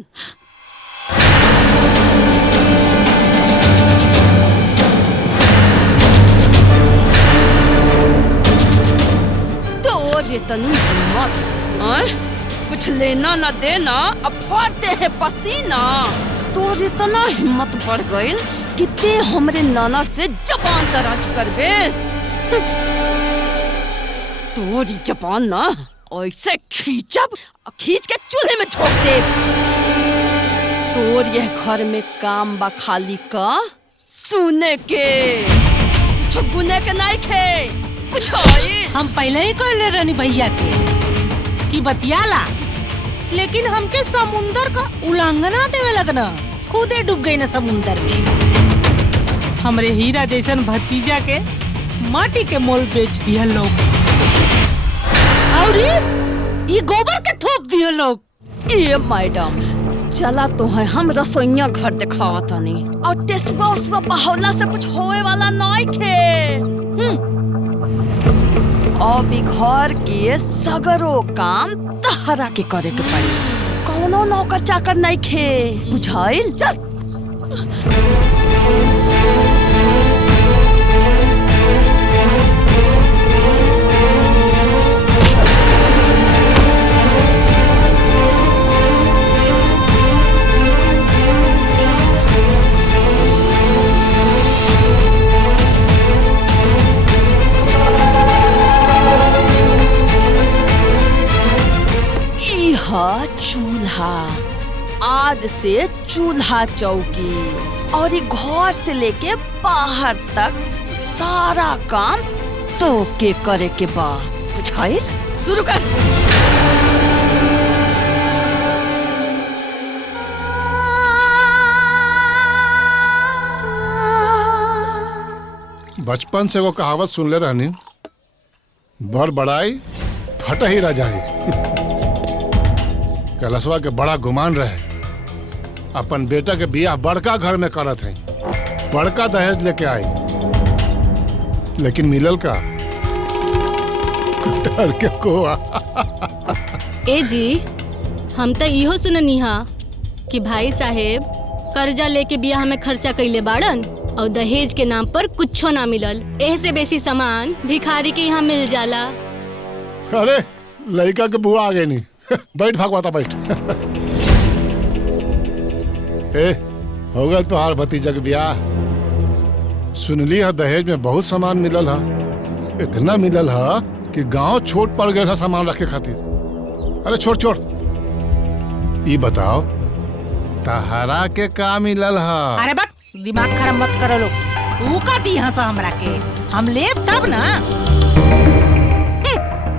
तो ये तनी हिम्मत, कुछ लेना ना देना, अब फाड़ते हैं पसीना। तोर इतना हिम्मत बढ़ गई कि ते हमरे नाना से जबान दराज करबे। तोरी जबान ना ऐसे खींचब, खींच के चूल्हे में झोंक दे। तोर यह घर में काम बा खाली का सुने के, कुछ गुने के नहीं खे। कुछ हम पहले ही कहले रहनी भैया के कि बतियाला, लेकिन हमके समुंदर का उल्लंघना देवे लगना। खुदे डूब गई ना समुंदर में। हमरे हीरा जैसन भतीजा के माटी के मोल बेच दिया लोग, और ये गोबर के थोप दिया लोग। ये मैडम, चला तो है हम रसोइया घर दिखावा तनी, और टेसवा उसवा बहौला से कुछ होए वाला नहीं खे। अब घर के सगरो काम तहरा के करे के पड़ी, कौनो नौकर चाकर नहीं खे, बुझाइल? चल। चूल्हा, आज से चूल्हा चौकी, और ये घर से लेके बाहर तक सारा काम तो के करे के बा, बुझाइल? शुरू कर। बचपन से वो कहावत सुन ले रहनी, बड़ बड़ाई फट ही रह जाए। कलशवा के बड़ा गुमान रहे, अपन बेटा के बियाह बड़का घर में करत है, बड़का दहेज लेके आई, लेकिन मिलल का डर के कोआ। ए जी, हम तो इहो सुननी हा कि भाई साहेब कर्जा लेके बियाह में खर्चा कइले बाड़न और दहेज के नाम पर कुछो ना मिलल। एह से बेसी सामान भिखारी के यहाँ मिल जाला। अरे लड़का के बुआ आ गई नहीं। बैठ भगवाता बैठ। ए हो गल तोहार भतीजा के ब्याह। सुनली है दहेज में बहुत सामान मिलल है, इतना मिलल है कि गांव छोट पड़ गया था सामान रखे खातिर। अरे छोड़ छोड़, ये बताओ तहरा के का मिलल है? अरे बक दिमाग खराब मत करो लोग। तू का दी हंसा हमरा के, हम लेब तब ना।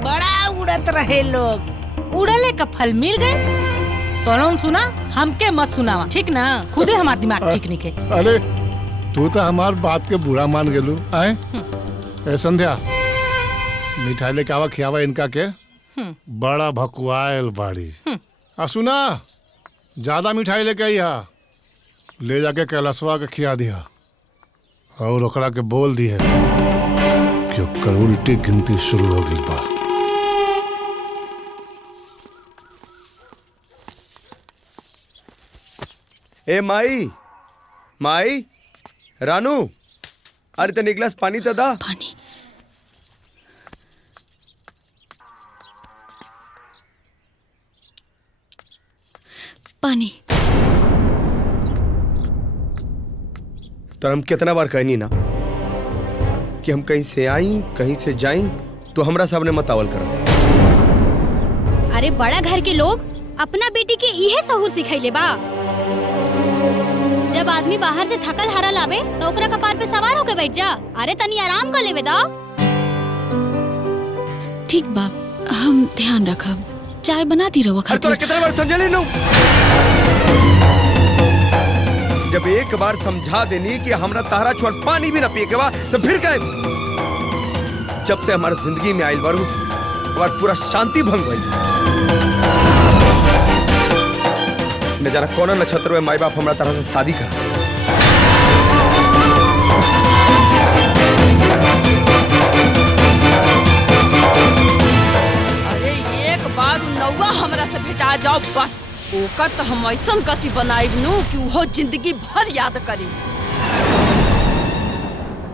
बड़ा उड़त रहे लोग, उड़ले का फल मिल गए। तो सुना, हमके मत सुनावा, ठीक ना? खुदे हमार दिमाग ठीक नहीं है। अरे तू तो हमार बात के बुरा मान गेलू। आए ए संध्या, मिठाई लेके आवा, खियावा इनका के। बड़ा भकुआयल बाड़ी। आ सुना, ज्यादा मिठाई लेके आइया, ले जाके कैलाशवा के खिया दिया और ओकरा के बोल दी है कि ओकर उल्टी गिनती शुरू हो गई बा। ए माई, माई, रानू, अरे तने एक गिलास पानी तो दा। पानी। पानी। तो हम कितना बार कहनी ना कि हम कहीं से आई कहीं से जाई तो हमरा सामने मत आवल करो। अरे बड़ा घर के लोग अपना बेटी के इहे सहू सिखैले बा। जब आदमी बाहर से थकल हारल आवे तो ओकरा कपार पे सवार होके बैठ जा। अरे तनी आराम कर लेवे दा। ठीक बाप, हम ध्यान रखब। चाय बना दी रहो। अरे तोरा कितना बार समझा लेनू? जब एक बार समझा देनी कि हमरा तारा छोड़ पानी भी ना पिए के बा तो फिर कहे। जब से हमारे जिंदगी में आइल बारू हमार पूरा शांति भंग भइल। न जाना कौन नक्षत्र में माई बाप हमरा तरह से शादी कर। अरे एक बार नौवा हमरा से भेटा जाओ बस, ओकर तो हम ऐसन गति बनाइब नु कि वो जिंदगी भर याद करी।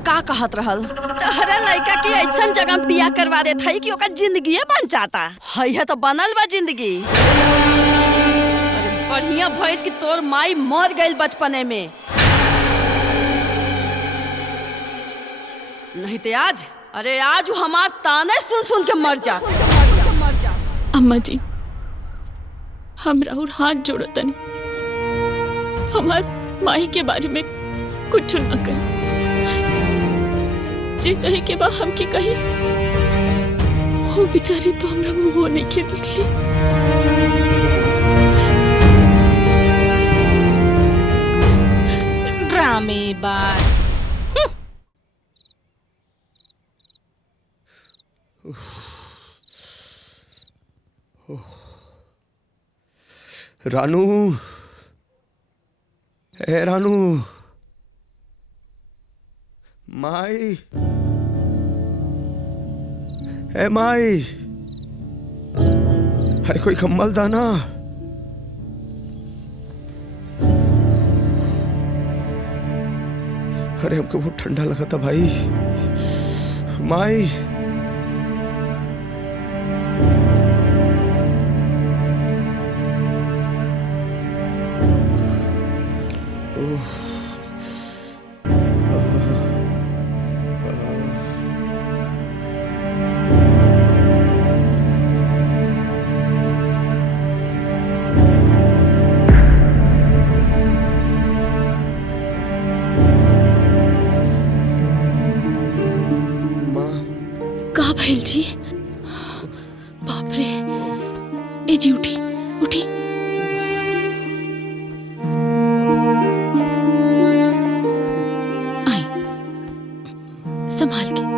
का कहत रहल? तहरा लड़का के ऐसन जगह बियाह करवा देत है कि ओकर जिंदगी बन जाता है। तो बनल बा जिंदगी। अरे बढ़िया भइल कि तोर माई मर गइल बचपने में, नहीं तो आज, अरे आज वो हमार ताने सुन सुन के मर जा। अम्मा जी, हम राहुल हाथ जोड़ो तनी, हमार माई के बारे में कुछ ना कर। जे कहे के बा हम की कही, वो बेचारी तो हमरा मुंह नहीं के देखली। ड्रामे बात। रानू, ए रानू, माई, ए माई, अरे कोई कंबल दाना। अरे हमको बहुत ठंडा लगा था भाई। माई, का भइल जी? बाप रे, ए जी उठी उठी। आई, संभाल के।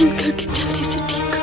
इनकर के जल्दी से ठीक कर।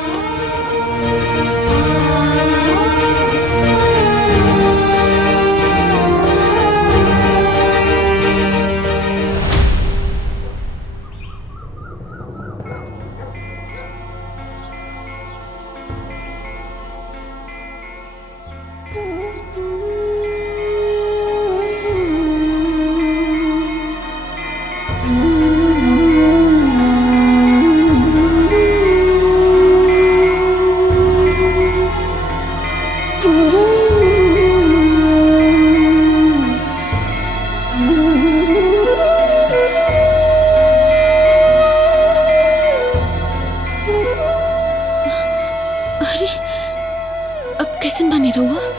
अरे अब कैसे बने रहुआ?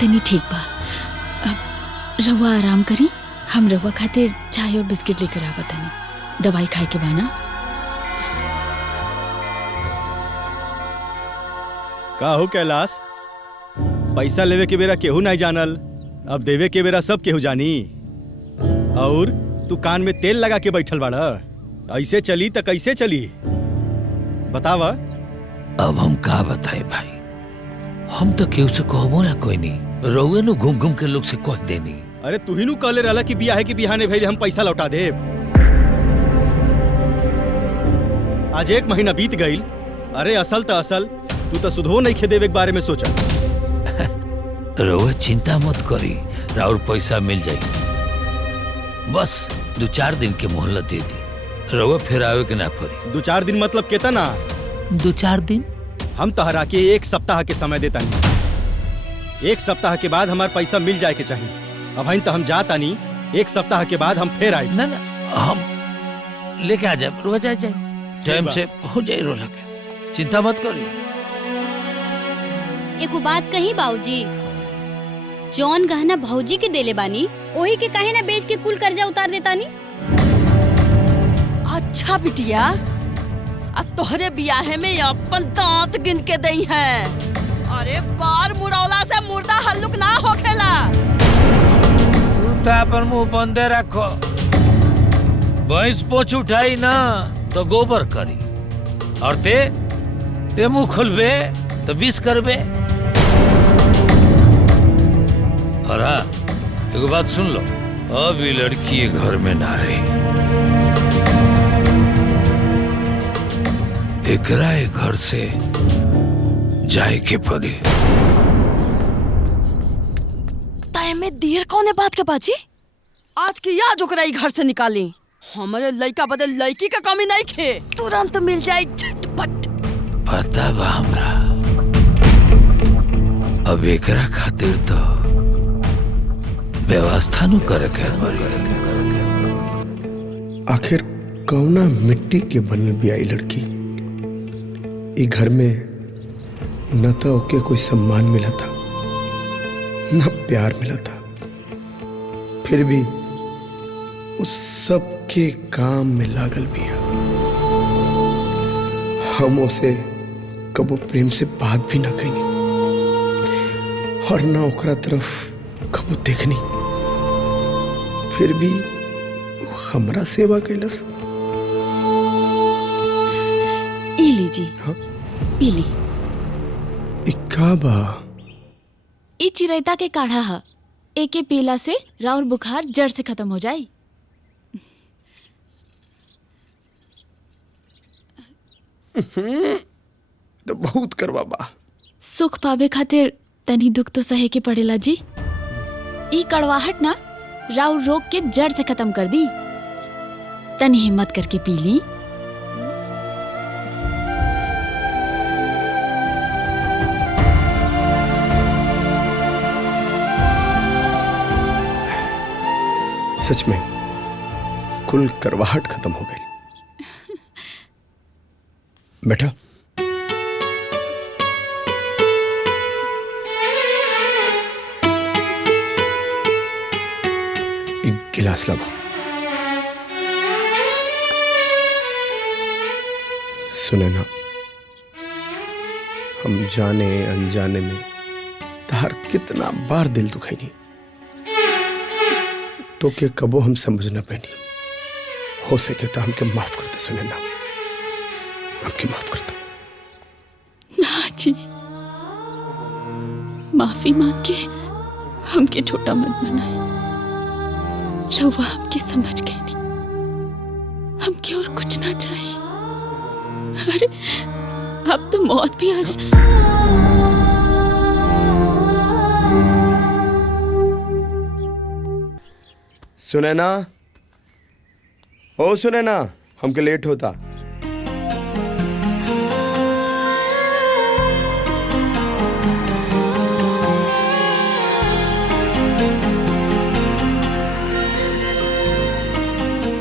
तनी ठीक बा। अब रवा आराम करी, हम रवा खातिर चाय और बिस्किट लेकर आवा तनी। दवाई खाए के बाना। का हो कैलाश, पैसा लेवे के बेरा केहू नहीं जानल, अब देवे के बेरा सब केहू जानी। और तू कान में तेल लगा के बैठल बाड़ा, ऐसे चली त कैसे चली बतावा। अब हम का बताए भाई, हम तो केहू से कहबो ना कोई नहीं, रउए नु घूम घूम के लोग से कह देनी। अरे तू ही नु कहले रहला कि बियाह के बिहाने भइले हम पैसा लौटा देब। आज 1 महीना बीत गईल। अरे असल त असल, तू तो सुधो नहीं खे देवे के बारे में सोचा। रउए चिंता मत करी, राउर पैसा मिल जाई। बस 2-4 दिन के मोहलत दे दी, रउए फिर आवे के ना पड़ी। 2-4 दिन मतलब केतना? 2-4 दिन हम तहरा के 1 सप्ताह के समय देता नहीं। 1 सप्ताह के बाद हमार पैसा मिल जाए के चाहिए। अब तो हम जाता नहीं, 1 सप्ताह के बाद हम फिर आए। ना हम लेके आ जाए, रोज आ जाए, टाइम से हो जाए रो लगे, चिंता मत करिए। एगो बात कही बाबूजी, जौन गहना भौजी के देले बानी ओही के काहे ना बेच के कुल कर्जा उतार देता नी। अच्छा बिटिया, अब तोहरे बियाहे में अपन दांत गिन के दई है। अरे बार मुड़ौला से मुर्दा हल्लुक ना होखेला। तू तो अपन मुंह बंदे रखो, भैंस पोछ उठाई ना तो गोबर करी, और ते मुंह खोलबे तो विष करबे। और हाँ, एगो बात सुन लो, अब ये लड़की घर में ना रही, एकरा घर से जाए के पड़ी। तय में देर कौने बात के बाजी? आज की याद ओकरा घर से निकाली। हमारे लड़का बदल लड़की का कमी नहीं खे, तुरंत मिल जाए झटपट। पता बा हमरा, अब एकरा खातिर तो व्यवस्था नु करे के पड़ी। आखिर कौना मिट्टी के बनल भी आई लड़की। ई घर में न तो ओके कोई सम्मान मिला था, न प्यार मिला था, फिर भी उस सब के काम में लागल भी है। हम उसे कबो प्रेम से बात भी ना कहीं, और ना ओकरा तरफ कबो देखनी, फिर भी वो हमरा सेवा कैलस। ई लीजी, हाँ? पीली। का बा? ई चिरैता के काढ़ा है, एके पीला से राउर बुखार जड़ से खत्म हो जाए। तो बहुत करवा बा। सुख पावे खातिर तनी दुख तो सहे के पड़ेला जी। ई कड़वाहट ना राउर रोग के जड़ से खत्म कर दी। तनी हिम्मत करके पी ली। सच में कुल करवाहट खत्म हो गई। बैठा। एक गिलास लाओ। सुने ना, हम जाने अनजाने में तार कितना बार दिल दुखाई नहीं तो के कबो हम समझ ना पैनी। हो सके तो हमके माफ करते। सुने ना, हमके माफ करते। ना जी, माफी मांग के हमके छोटा मत बनाए। रवा हमके समझ गए नहीं, हमके और कुछ ना चाहिए। अरे अब तो मौत भी आ जाए। सुने ना, ओ सुने ना, हमके लेट होता।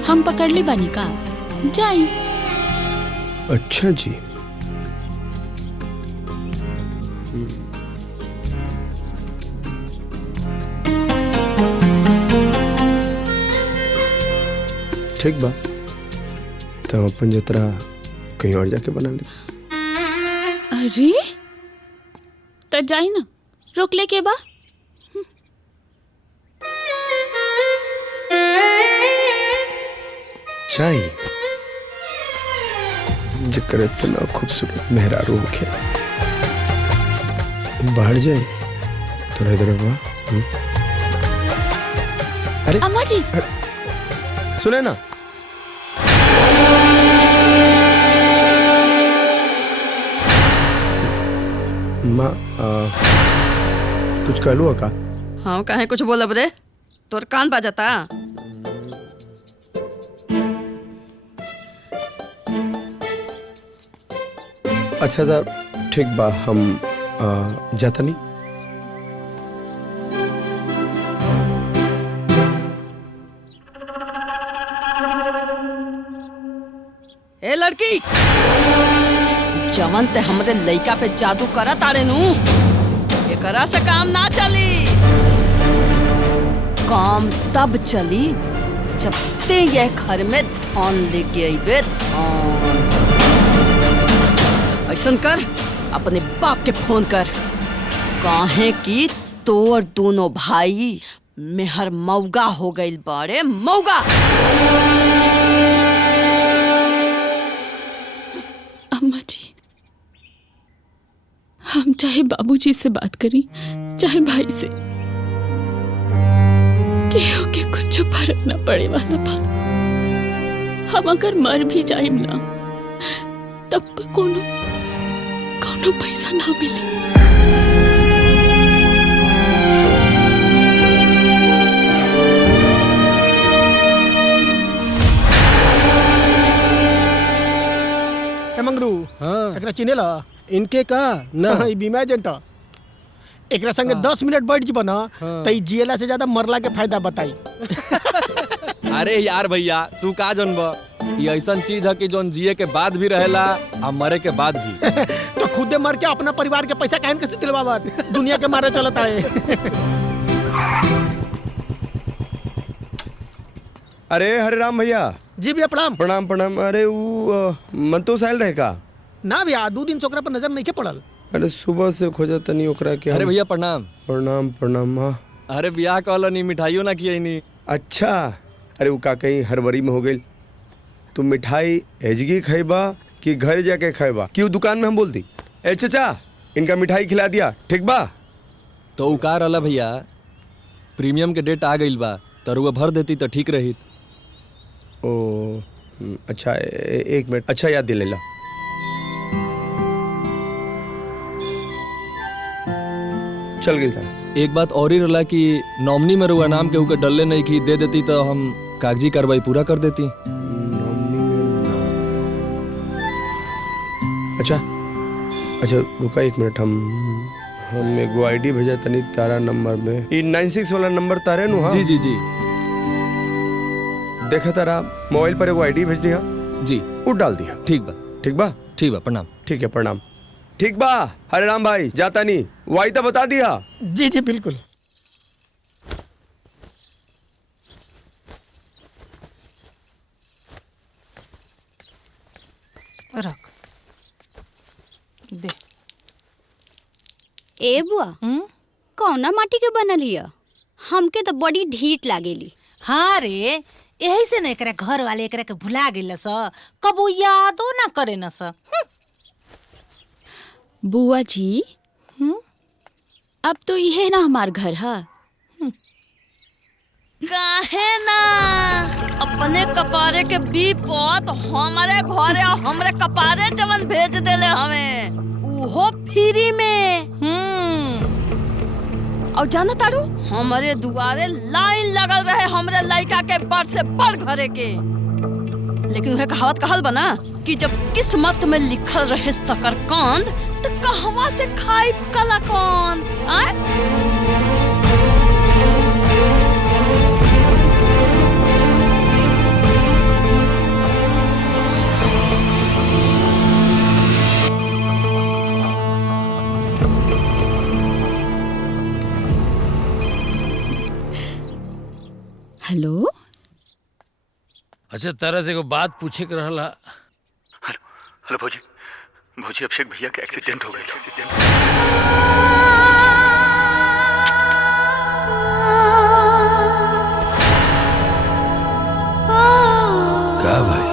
हम पकड़ ले बानी का जाई। अच्छा जी। ठीक बा, तो अपन जतरा कहीं और जाके बना ले। अरे तो जाई ना, रोक ले के बा। चाहिए जिक्र इतना खूबसूरत मेहरारू के बाहर जाए थोड़ा इधर हुआ। अरे अम्मा जी, सुने ना, माँ कुछ कहलू का? हाँ, काहे कुछ बोलब रे? तोर कान बाजता। अच्छा था, ठीक बा, हम जाता नहीं। ए लड़की, जवन ते हमरे लइका पे जादू करा तारे नु, एकरा से काम ना चली। काम तब चली जब ते ये घर में धन लेके आइबे। ऐसन कर, अपने बाप के फोन कर, काहे कि तोर दोनों भाई मेहर मौगा हो गइल बाड़े। मौगा। अम्मा जी, हम चाहे बाबूजी से बात करी चाहे भाई से, केहू के कुछ फर्क ना पड़े वाला बा। हम अगर मर भी जाए ना, तब कोनो पैसा ना मिले। मंगरू, हाँ एकरा चिने ला? इनके का ना ई बीमा एजेंट एकरा संगे 10 मिनट बैठ जीबा ना, हाँ। त ई जियला से ज्यादा मरला के फायदा बताई। अरे यार भैया, तू का जनबा? ये ऐसन चीज है कि जोन जिए के बाद भी रहेला और मरे के बाद भी। तो खुदे मर के अपना परिवार के पैसा काहे कैसे दिलवावा? दुनिया के मारे चलता है। अरे हरे राम भैया। जी भैया प्रणाम। प्रणाम प्रणाम। अरे वो मंतो साइल रहे का? ना भैया, 2 दिन से ओकरा पर नजर नहीं के पड़ल। अरे सुबह से खोजा तनी ओकरा के। अरे भैया प्रणाम। प्रणाम प्रणाम। हाँ, अरे बियाह कहलो नहीं, मिठाइयों ना किया नहीं। अच्छा, अरे वो का कहीं हरबरी में हो गई? तुम मिठाई एजगी खैबा कि घर जाके खैबा कि वो दुकान में हम बोल दी? ए चाचा, इनका मिठाई खिला दिया, ठीक बा? तो उ का रहला भैया, प्रीमियम के डेट आ गइल बा, तरुआ भर देती तो ठीक रही। ओ अच्छा, एक मिनट। अच्छा याद दिलेला। चल गई था। एक बात और ही रहला कि नॉमिनी में रुआ नाम के ऊपर डलले नहीं की दे देती तो हम कागजी कार्रवाई पूरा कर देती। अच्छा अच्छा, रुका एक मिनट। हम एगो आईडी भेजा तनी तारा नंबर में। ई 96 वाला नंबर तारे नु? हाँ जी जी जी। देखा तारा मोबाइल पर एगो आईडी भेज दिया जी, वो डाल दिया। ठीक बा ठीक बा। ठीक बा, प्रणाम। ठीक है, प्रणाम। ठीक बा हरे राम भाई, जाता नहीं वाई तो बता दिया। जी जी बिल्कुल। रख दे। ए बुआ कौना माटी के बनल हिया? हमके तो बड़ी ढीठ लागेली। हाँ रे, यही से न एकरा घर वाले एकरा के भुला गेल स, कबो यादो ना करे न स। बुआ जी, अब तो यह ना हमार घर है। काहे ना अपने कपारे के विपत हमारे घरे हमरे कपारे जवन भेज देले हमें, उहो फ्री में। और जाना तारू, हमारे दुआरे लाइन लगल रहे हमरे लड़का के बड़ से बड़ घरे के। लेकिन वह कहावत कहल बना कि जब किस्मत में लिखल रहे शकरकंद तो कहवा से खाई कलाकंद। हेलो, अच्छा तरह से एगो बात पूछे के रहला। हेलो भौजी, भौजी अभिषेक भैया के एक्सीडेंट हो गया। का भाई?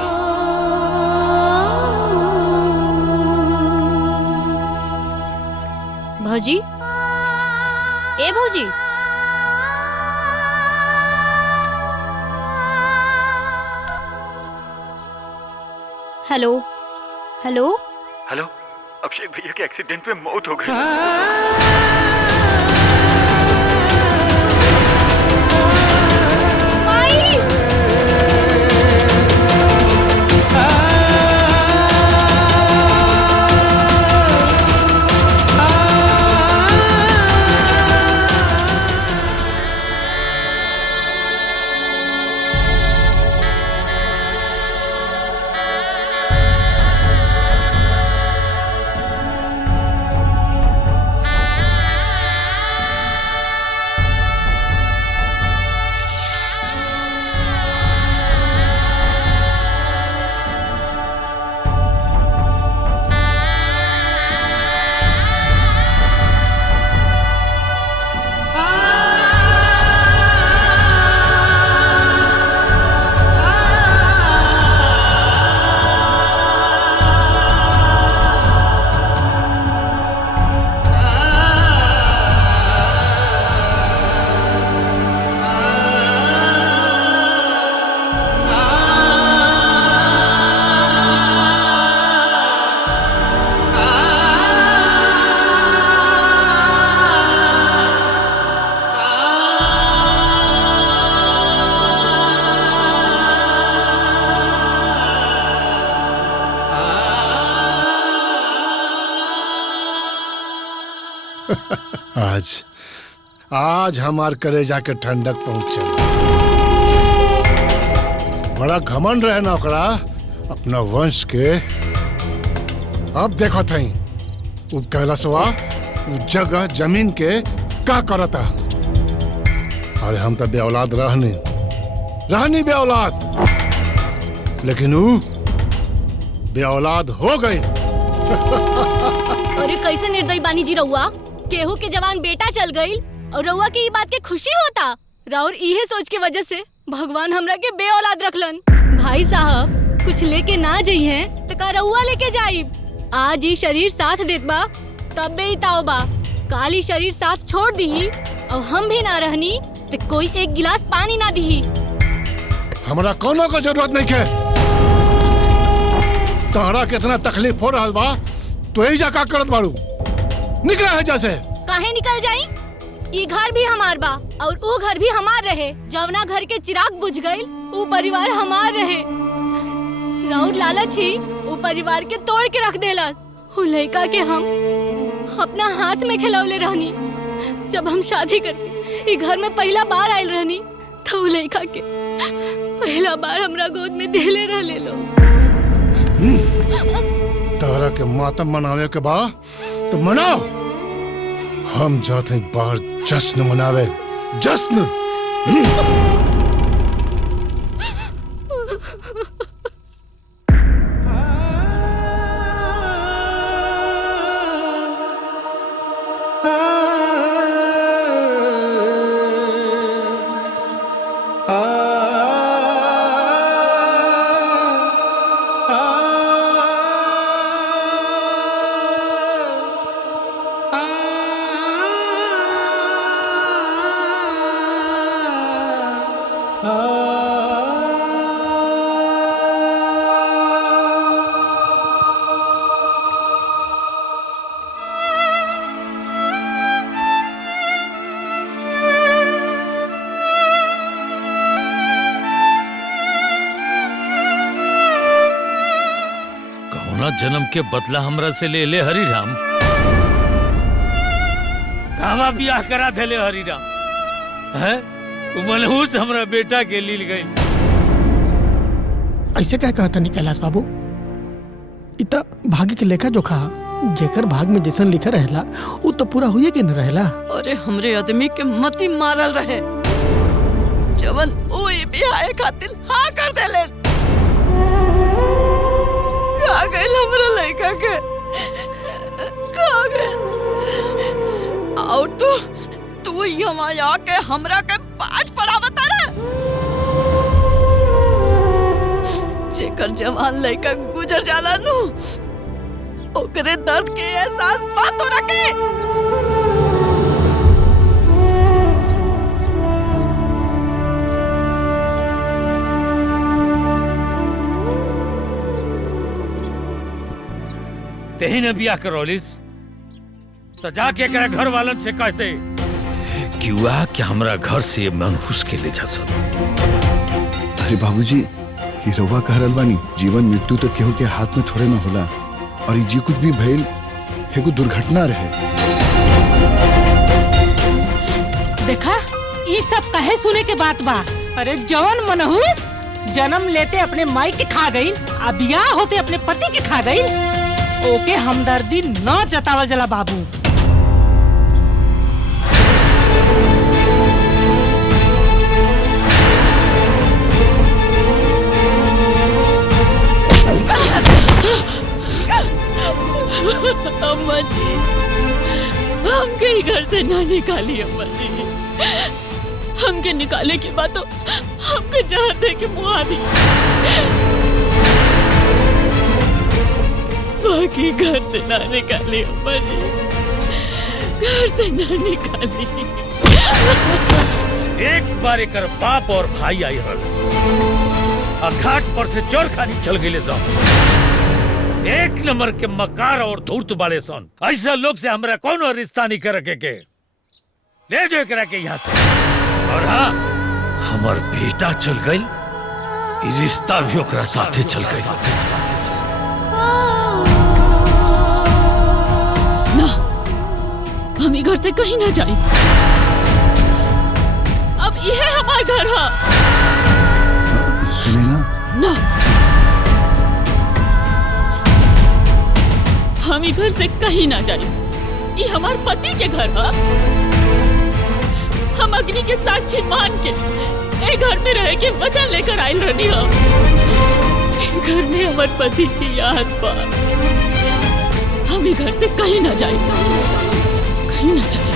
भौजी, ए भौजी, हेलो हेलो हेलो, अभिषेक भैया के एक्सीडेंट में मौत हो गई। आज हमार कलेजा के ठंडक पहुंचे। बड़ा घमंड रहे ना ओकरा अपना वंश के। अब देखो थई उ कैलाशवा उ जगह जमीन के का करता। अरे हम तो बे औलाद रहनी बे औलाद, लेकिन उ बे औलाद हो गई। अरे कैसे निर्दयी बानी जी रउआ, केहू के जवान बेटा चल गई और रउआ की ई बात के खुशी होता। राउर इहे सोच के वजह से भगवान हमरा के बे औलाद रखलन। भाई साहब कुछ लेके ना जाइए तो का रउआ लेके जाइब। आज ही शरीर साथ देत बा तब बे ताओ बा, काल ही शरीर साथ छोड़ दी और हम भी ना रहनी तो कोई एक गिलास पानी ना दी। हमरा कोनो को जरूरत नहीं है। तहरा कितना तकलीफ हो रहा बा तो यही जा का करत बाड़ू। निकला है जैसे। काहे निकल जाई? ये घर भी हमार बा और वो घर भी हमार रहे। जवना घर के चिराग बुझ गई वो परिवार हमार रहे। राउर लालच ही वो परिवार के तोड़ के रख देलस। वो लड़का के हम अपना हाथ में खिलौले रहनी। जब हम शादी करके ये घर में पहला बार आयल रहनी तो वो लड़का के पहला बार हमरा गोद में देले रह ले लो। तारा के मातम मनावे के बा तो मनाओ। हम जाते हैं बाहर जश्न मनावे, जश्न। जन्म के बदला हमरा से ले ले हरी राम। कहवा बियाह करा थे ले हरी राम है? मनहूस हमरा बेटा के लील गई। ऐसे क्या कहता नहीं कैलाश बाबू? इतना भाग्य के लेखा जोखा जेकर भाग में जैसन लिखा रहेला वो तो पूरा हुए के न रहेला। अरे हमरे आदमी के मती मारल रहे जवन ओ ये बियाह खातिर हाँ कर देले। कहाँ गए हमरा लड़का के? कहाँ गए? और तू यहाँ आके हमरा के पाँच पढ़ावता रे। जेकर जवान लड़का गुजर जाला नु ओकरे दर्द के एहसास बात तो रखे। तेही ने बियाह करौलिस तो जाके करे घर वालन से कहते कि वह क्या हमरा घर से मनहूस के ले जा सब। अरे बाबूजी हीरोवा कह रहल बानी जीवन मृत्यु तो केहू के हाथ में थोड़े ना होला और जी कुछ भी भइल एगो दुर्घटना रहे। देखा ये सब कहे सुने के बात बा। अरे जवन मनहूस जन्म लेते अपने माई के खा गई आ बियाह होते अपने पति के खा गई ओके हमदर्दी न जतावल जला बाबू। अम्मा जी हमके ही घर से ना निकाली। अम्मा जी हमके निकाले के बाद तो हमके जहर दे के मुआ दी। बाकी घर से ना निकाली अम्मा जी, घर से ना निकाली। एक बार एक बाप और भाई आई घाट पर से चोर खानी चल गए एक नंबर के मकार और धूर्त बाड़े सन। ऐसा लोग से हमरा कौन रिश्ता नहीं कर के ले जो करा के यहाँ से। और हाँ हमार बेटा चल गई रिश्ता भी ओकरा साथे चल गई। हम ही घर से कहीं ना जाए। अब यह हमारा घर है। सुनीना ना हम ही घर से कहीं ना जाए। ये हमारे पति के घर है। हम अग्नि के साक्षी मान के एक घर में रह के वचन लेकर आयल रहनी हो। घर में हमारे पति की याद बा। हम ही घर से कहीं ना जाए, कहीं ना जाए।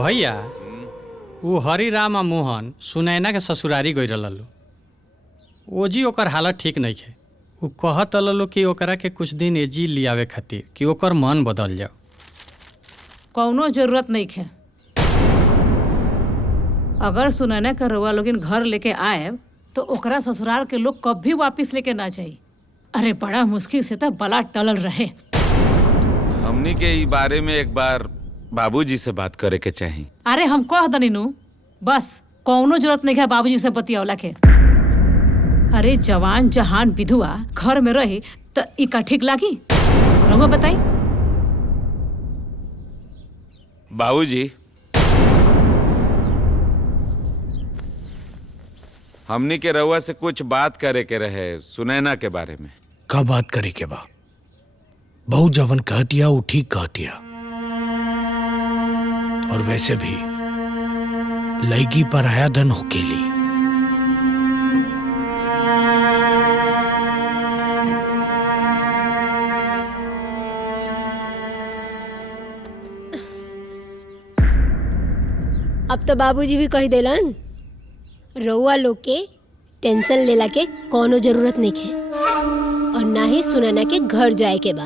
भैया वो हरि राम आ मोहन सुनैना के ससुरारी गई रहलो। ओजी ओकर हालत ठीक नहीं है। वो कहत लो कि ओकरा के कुछ दिन एजी लियावे खातिर कि ओकर मन बदल जाओ। कौनो जरूरत नहीं है। अगर सुनैना के रउआ लोगिन घर लेके आए तो ओकरा ससुराल के लोग कभी वापिस लेके ना जाई। अरे बड़ा मुश्किल से तो बला टलल रहे। हमनी के ई बारे में एक बार बाबूजी से बात करे के चाही। अरे हम कह दनी नु, बस कौनो जरूरत नहीं है बाबूजी से बतियावला के। अरे जवान जहान विधवा घर में रही तो ई का ठीक लागी? रउआ बताई। बाबूजी, हमनी के रउआ से कुछ बात करे के रहे सुनैना के बारे में। का बात करे के बा? बहुत जवन कह दिया वो ठीक कह दिया। और वैसे भी लड़की पर आया धन होकेली। अब तो बाबूजी भी कह देलन रउआ लोग के टेंशन लेला के कोनो जरूरत नहीं है और ना ही सुनैना के घर जाए के बा।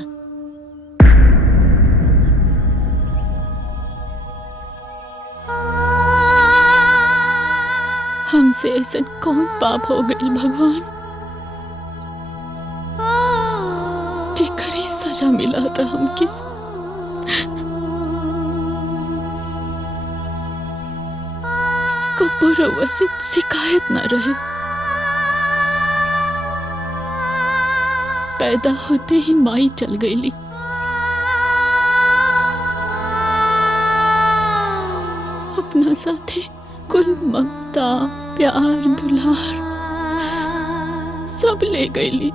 हमसे ऐसा कौन पाप हो गई भगवान, जेकर ही सजा मिला था हमके। कब्बो रउआ से शिकायत ना रहे। पैदा होते ही माई चल गईली। अपना साथे कुल ममता प्यार दुलार सब ले गईली।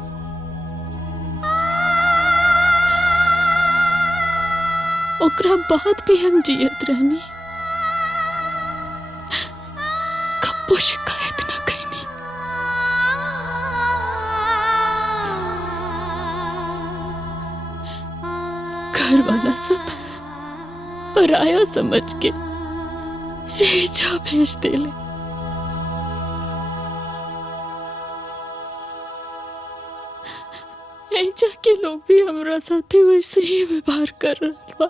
ओकरा बाद भी हम जियत रहनी, कब्बो शिकायत ना कईनी। घर वाला सब पराया समझ के जा भेज देले। ऐजा के लोग भी हमरा साथे वैसे ही व्यवहार कर रहल बा।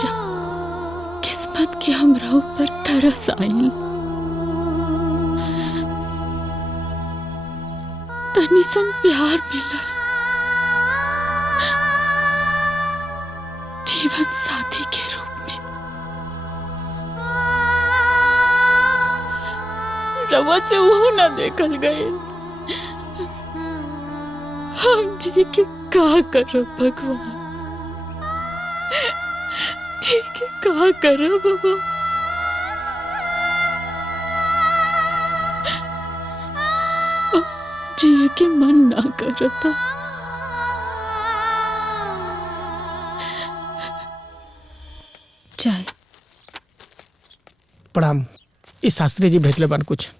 जब किस्मत के हमरा ऊपर तरस आइल तनी सन प्यार मिलल, जीवन साथी के रूप में। रवा से वो ना देखल गए। हम जी के का करो भगवान, जी के का करो बाबा। जिए के मन ना करता। चाय। प्रणाम। इस शास्त्री जी भेजले बान कुछ।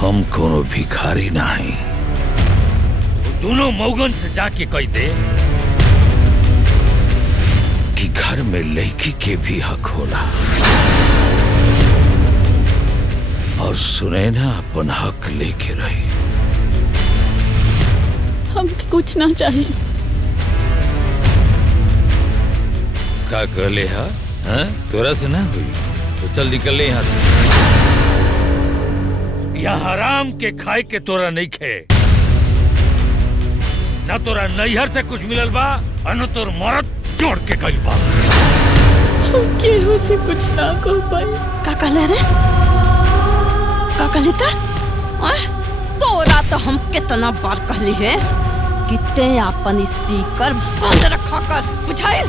हम कोनो भिखारी नहीं। दोनों मौगन से जाके कह दे कि घर में लड़की के भी हक होला और सुनैना अपन हक लेके रही। हमके कुछ ना चाहिए। का कहले हा? हाँ? तोरा से ना हुई तो चल निकल ले यहाँ से। यहाँ हराम के खाए के तोरा नहीं खे। ना तोरा नैहर से कुछ मिलल बा और न तोर मरद जोड़ के गई बा। केहू से कुछ ना कह पाई। का कहले रे? का कहली त? तोरा तो हम कितना बार कहली है कि ते अपन स्पीकर बंद रखा कर, बुझाइल?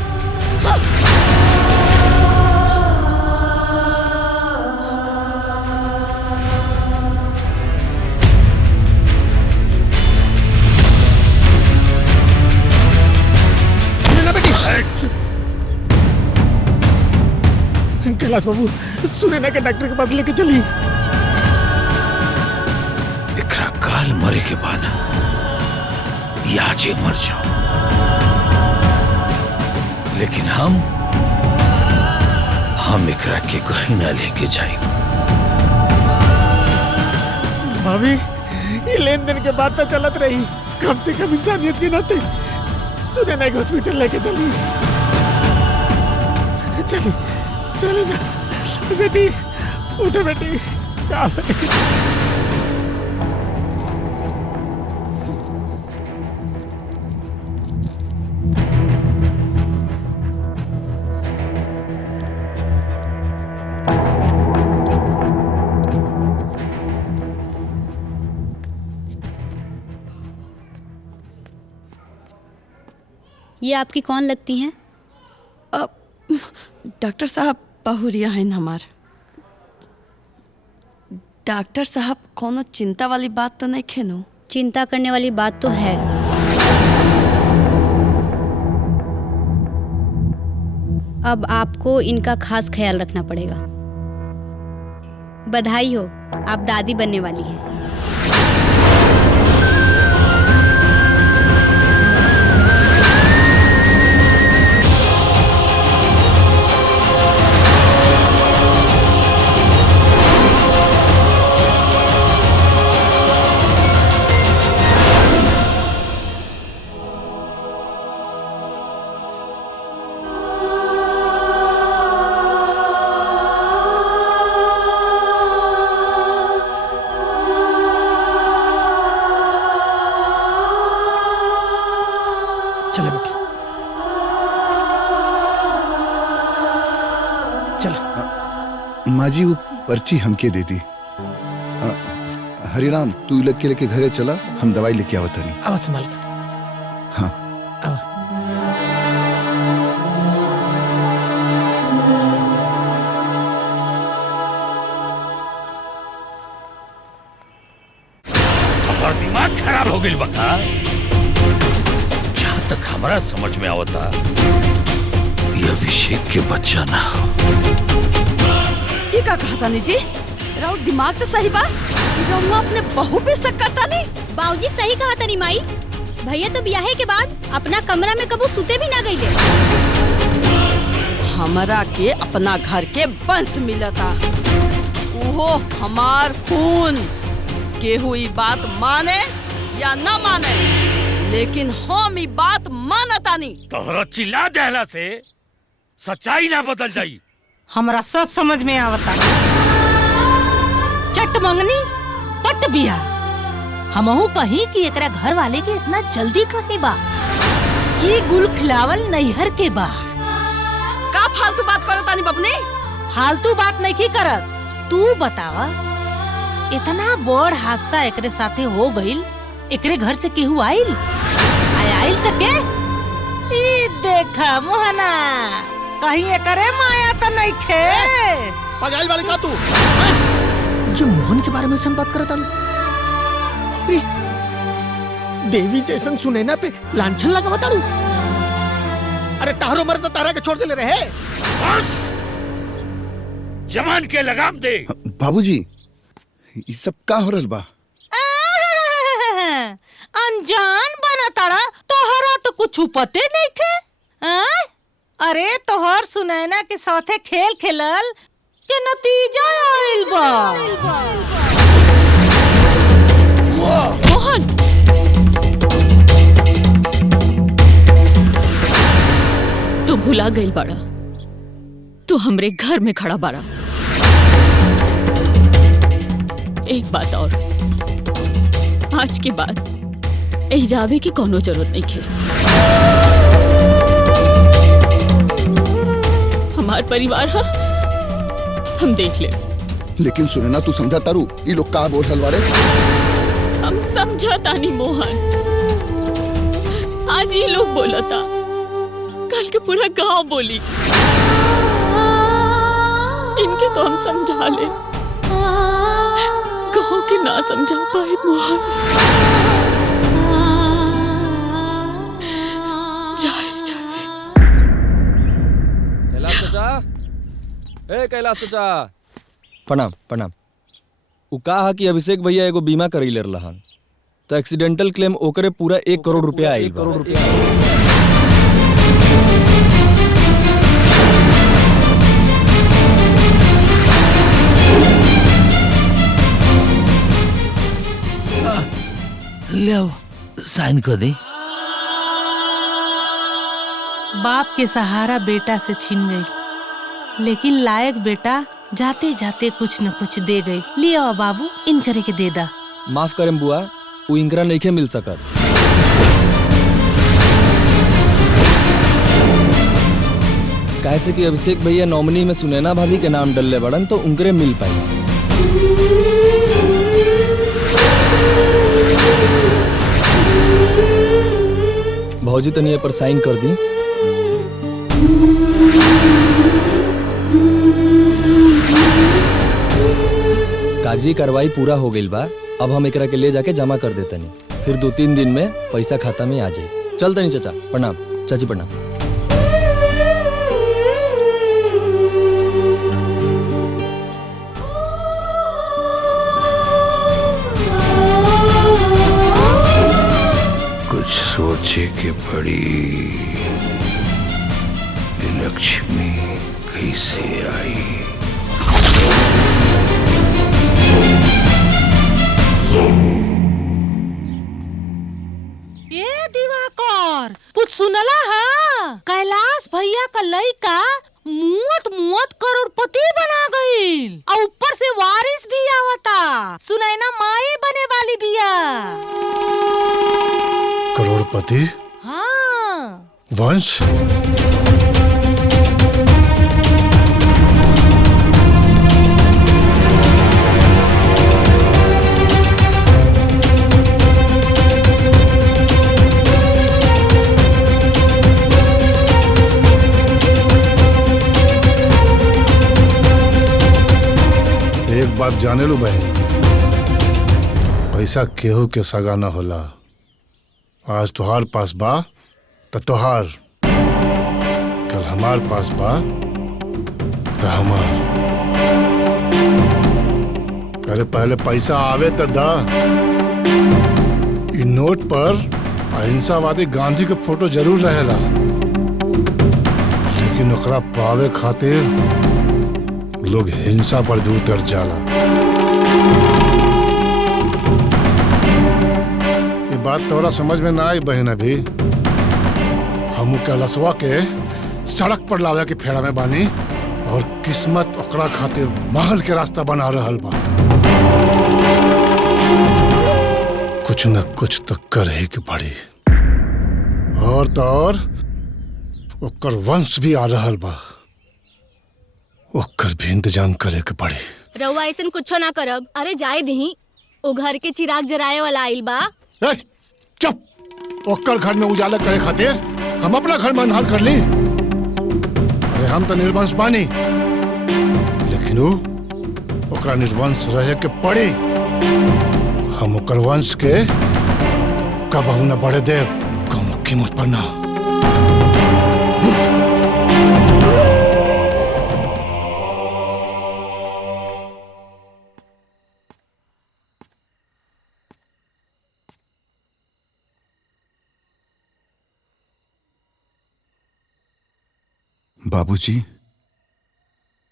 कैलाश बाबू सुनैना के डॉक्टर के पास लेके चली। एकरा काल मरे के बाद याजे मर जाओ। लेकिन हम एकरा के कहीं ना लेके जाए। भाभी ये लेन देन के बाद तो चलत रही, कम से कम इंसानियत के नाते सुनैना के हॉस्पिटल लेके चलिए। चलिए चलिए ना बेटी, उठो बेटी। ये आपकी कौन लगती हैं? डॉक्टर साहब बहुरिया हैं हमार। डॉक्टर साहब कोनो चिंता वाली बात तो नहीं खेनो? चिंता करने वाली बात तो है। अब आपको इनका खास ख्याल रखना पड़ेगा। बधाई हो, आप दादी बनने वाली हैं। चले बेटी, चलो। माँ जी वो पर्ची हमके दे दी। हरिराम तू लग के लेके घरे चला, हम दवाई लेके आवत नहीं। आवा संभाल के। हाँ और दिमाग खराब हो गई बका। जहाँ तक हमारा समझ में आवता ये अभिषेक के बच्चा ना हो। ये का कहा तानी जी? राउत दिमाग तो सही बा। रउआ अपने बहू पे शक करता नहीं? बाबूजी सही कहा तनी माई। भैया तो ब्याहे के बाद अपना कमरा में कबू सुते भी ना गईले। हमरा के अपना घर के बंस मिलता, ओहो हमार खून। केहू ई बात माने या ना माने, लेकिन हम ई बात मानता नहीं। तोहरा चिल्ला देहला से सच्चाई ना बदल जाई। हमरा सब समझ में आवता। चट मंगनी पट बिया। हमहू कहीं कि एकरा घर वाले के इतना जल्दी काहे बा? ये गुल खिलावल नैहर के बा। का फालतू बात करत तानी बबनी? फालतू बात नहीं करत। तू बतावा, इतना बड़ हादसा एकरे साथे हो गइल, एकरे घर से केहू आइल? आइल त के? ई देखा मोहना, कहीं एकरे माया त नहीं खे। पगाइल वाले का तू? जो मोहन के बारे में सन बात करता देवी जैसन सुनैना पे लांछन लगा बताड़ू। अरे तारो मर्द तारा के छोड़ देले रहे। जवान के लगाम दे। बाबूजी ये सब का हो रहल बा? अनजान बना तारा, तोहरा तो कुछ पते नहीं खे। अरे तोहर सुनैना के साथे खेल खेलल के नतीजा आइल बा। मोहन, तू भुला गइल बाड़ा, तू हमरे घर में खड़ा बाड़ा। एक बात और, आज के बाद एही जावे की कोनो जरूरत नहीं खे। हमार परिवार हा, हम देख ले। लेकिन सुनैना तू समझा तारू ये लोग का बोल हलवारे? हम समझाता नहीं मोहन। आज ये लोग बोलता, कल के पूरा गांव बोली। इनके तो हम समझा ले, गांव के ना समझा पाए मोहन। जाए जैसे। कैलाश चाचा, ए कैलाश चाचा, प्रणाम प्रणाम। उ कहा कि अभिषेक भैया एगो बीमा करैले रहन, तो एक्सीडेंटल क्लेम ओकरे पूरा 1 करोड़ रुपया आइल बा। ले आओ साइन कर दे। बाप के सहारा बेटा से छीन गई, लेकिन लायक बेटा जाते जाते कुछ न कुछ दे गई। लिया बाबू, इन करे के दे दा। माफ करम बुआ, वो इंकरा नहीं मिल सकत। कैसे कि अभिषेक भैया नॉमिनी में सुनैना भाभी के नाम डलले बड़न तो उनकरे मिल पाई। भौजी तनिया पर साइन कर दी। कागजी कार्रवाई पूरा हो गई बा। अब हम एकरा के ले जाके जमा कर देतनी, फिर 2-3 दिन में पैसा खाता में आ जाए। चल तनी चाचा, प्रणाम। चाची प्रणाम। कुछ सोचे के पड़ी, लक्ष्मी कैसे आई। ये दिवाकर कुछ सुनला हा? कैलाश भैया का लड़का मुवत करोड़पति बना गईल और ऊपर से वारिस भी आवता। सुनैना माई बने वाली बिया। करोड़पति? हाँ। वंश? एक बात जाने लो बहन, पैसा केहू के सगा न होला। आज तुहार पास बा तो तुहार, कल हमार पास बा तो हमार। अरे पहले पैसा आवे तो दा। इ नोट पर अहिंसावादी गांधी के फोटो जरूर रहेला, लेकिन ओकरा पावे खातिर लोग हिंसा पर भी उतर जाला। ये बात तोरा समझ में ना आई बहन। अभी हम कैलाशवा के सड़क पर लावे के फेरा में बानी और किस्मत ओकरा खातिर महल के रास्ता बना रहल बा। कुछ न कुछ तो कर ही के पड़ी। और तो और ओकर वंश भी आ रहल बा, ओकर भी इंतजाम करे के पड़ी। रउआ ऐसन कुछो ना करब। अरे जाए दही, ओ घर के चिराग जराए वाला आइल बा। चुप! ओकर घर में उजाला करे खातिर हम अपना घर में अंधार कर ली। अरे हम तो निर्वंश बानी, लेकिन ओकरा निर्वंश रहे के पड़ी। हम ओकर वंश के कबहू न बढ़े देव, कौनो कीमत पर ना। बाबूजी,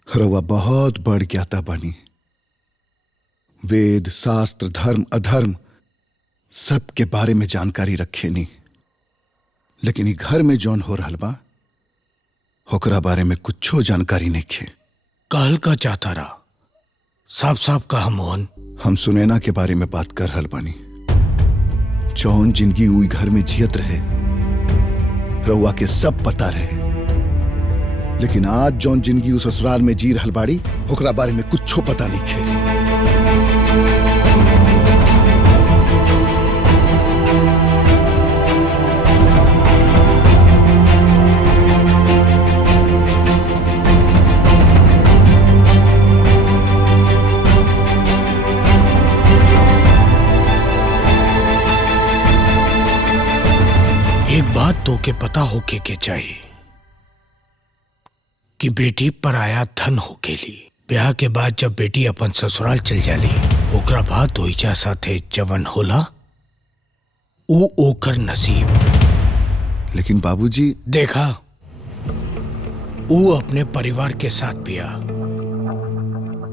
रउआ बहुत बड़ ज्ञाता बनी। वेद, शास्त्र, धर्म, अधर्म सब के बारे में जानकारी रखे नी, लेकिन ई घर में जौन हो रहल बा ओकरा बारे में कुछो जानकारी नहीं खे। कहल का चाहता रहा, साफ साफ कहा मोहन। हम सुनैना के बारे में बात कर रहल बानी। जौन जिंदगी उई घर में जियत रहे रउआ के सब पता रहे, लेकिन आज जौन जिंदगी उस ससुराल में जी रहल बाड़ी ओकरा बारे में कुछो पता नहीं खे। एक बात तो के पता होके के चाहिए कि बेटी पराया धन होके ली। ब्याह के बाद जब बेटी अपन ससुराल चल जाली, ओकरा बाद ओइजा साथे जवन होला वो ओकर नसीब। लेकिन बाबूजी, देखा, वो अपने परिवार के साथ पिया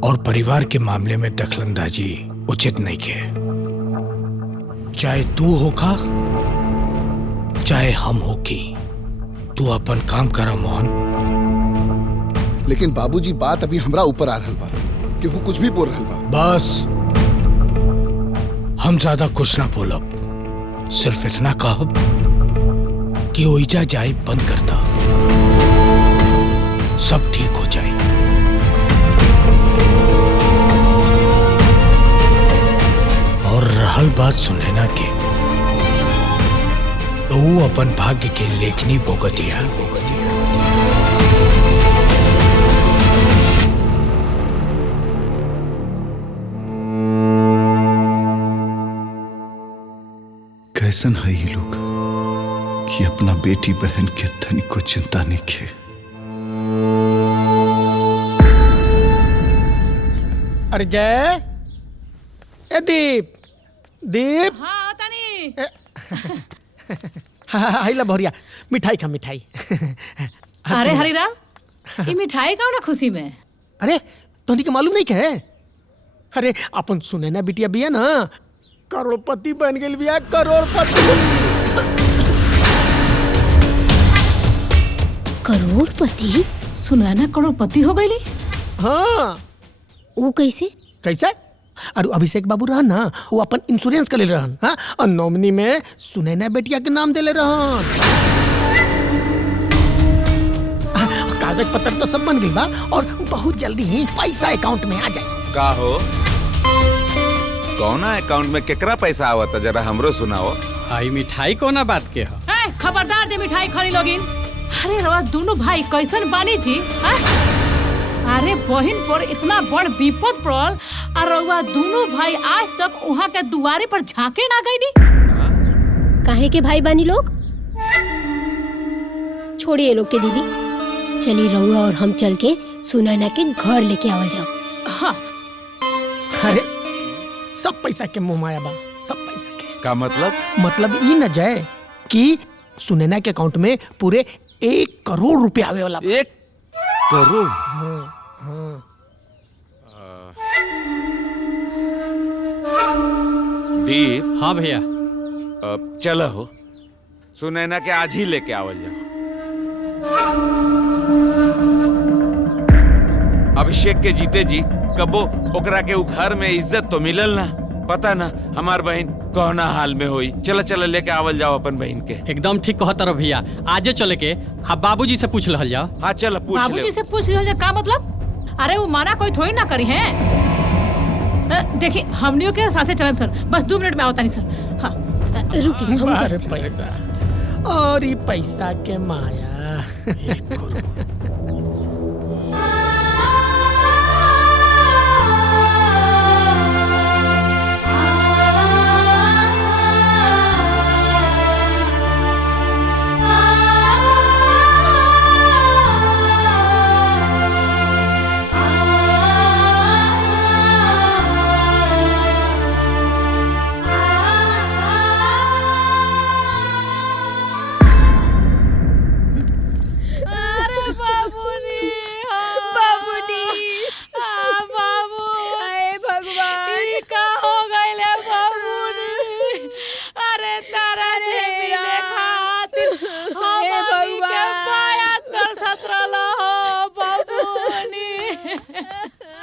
और परिवार के मामले में दखलंदाजी उचित नहीं के। चाहे तू होगा चाहे हम होगी, तू अपन काम करा मोहन। लेकिन बाबूजी बात अभी हमरा ऊपर आ रहल बा कि वो कुछ भी बोल रहल बा। बस हम ज्यादा कुछ ना बोलब, सिर्फ इतना कहब कि ओइजा जाए बंद करता, सब ठीक हो जाए। और रहल बात सुनैना के, वो अपन भाग्य के लेखनी भोगतिया। कैसन है ये लोग कि अपना बेटी बहन के धनी को चिंता नहीं खे। अरे जय, ए दीप, दीप। हाँ तनी। हाइला भौरिया, मिठाई खा मिठाई। अरे हरिराम, ये मिठाई का ना खुशी में? अरे तोहनी के मालूम नहीं के? अरे अपन सुनैना बिटिया बिया ना, करोड़पति बन गई बिया, करोड़पति। करोड़पति? सुनैना करोड़पति हो गई? हाँ। वो कैसे? कैसे? अरे अभिषेक बाबू रहन ना, वो अपन इंश्योरेंस कर ले रहन, हाँ, और नॉमिनी में सुनैना बेटिया के नाम देले रहन। कागज पत्र तो सब बन गई बा, और बहुत जल्दी ही पैसा अकाउंट में आ जाए। का हो? कौना अकाउंट में केकरा पैसा आवत जरा हमरो सुनाओ। आई मिठाई कोना बात के हो? खबरदार जे मिठाई खरी लोगिन। अरे रवा दोनों भाई कैसन बानी जी? अरे बहन पर इतना बड़ विपद पड़ल, और रवा दोनों भाई आज तक वहाँ के दुआरे पर झांके ना गई नी। काहे के भाई बानी लोग? छोड़िए लोग के दीदी, चली रहुआ और हम चल के सुनैना के घर लेके आवल जाओ। हाँ। अरे सब पैसा के मुंह माया बा, सब पैसा के। का मतलब? मतलब ई न जाए कि सुनैना के अकाउंट में पूरे 1 करोड़ रुपया आवे वाला। 1 करोड़? हाँ। दीप। हाँ भैया। चलो हो, सुनैना के आज ही लेके आवल जाओ। अभिषेक के जीते जी कबो ओकरा के घर में इज्जत तो मिलल ना, पता ना हमार बहन कौना हाल में होई। चला चला लेके आवल जाओ अपन बहन के। एकदम ठीक कहत रहो भैया, आजे चले के आप बाबूजी से पूछ लहल जाओ। हाँ चल पूछ ले। बाबूजी से पूछ ले का मतलब? अरे वो माना कोई थोड़ी ना करी है। देखिए हमनियों के साथे चले सर, बस 2 मिनट में आवता नहीं सर। हाँ रुकिए, हम अरे पैसा और ये पैसा के माया। 1 करोड़।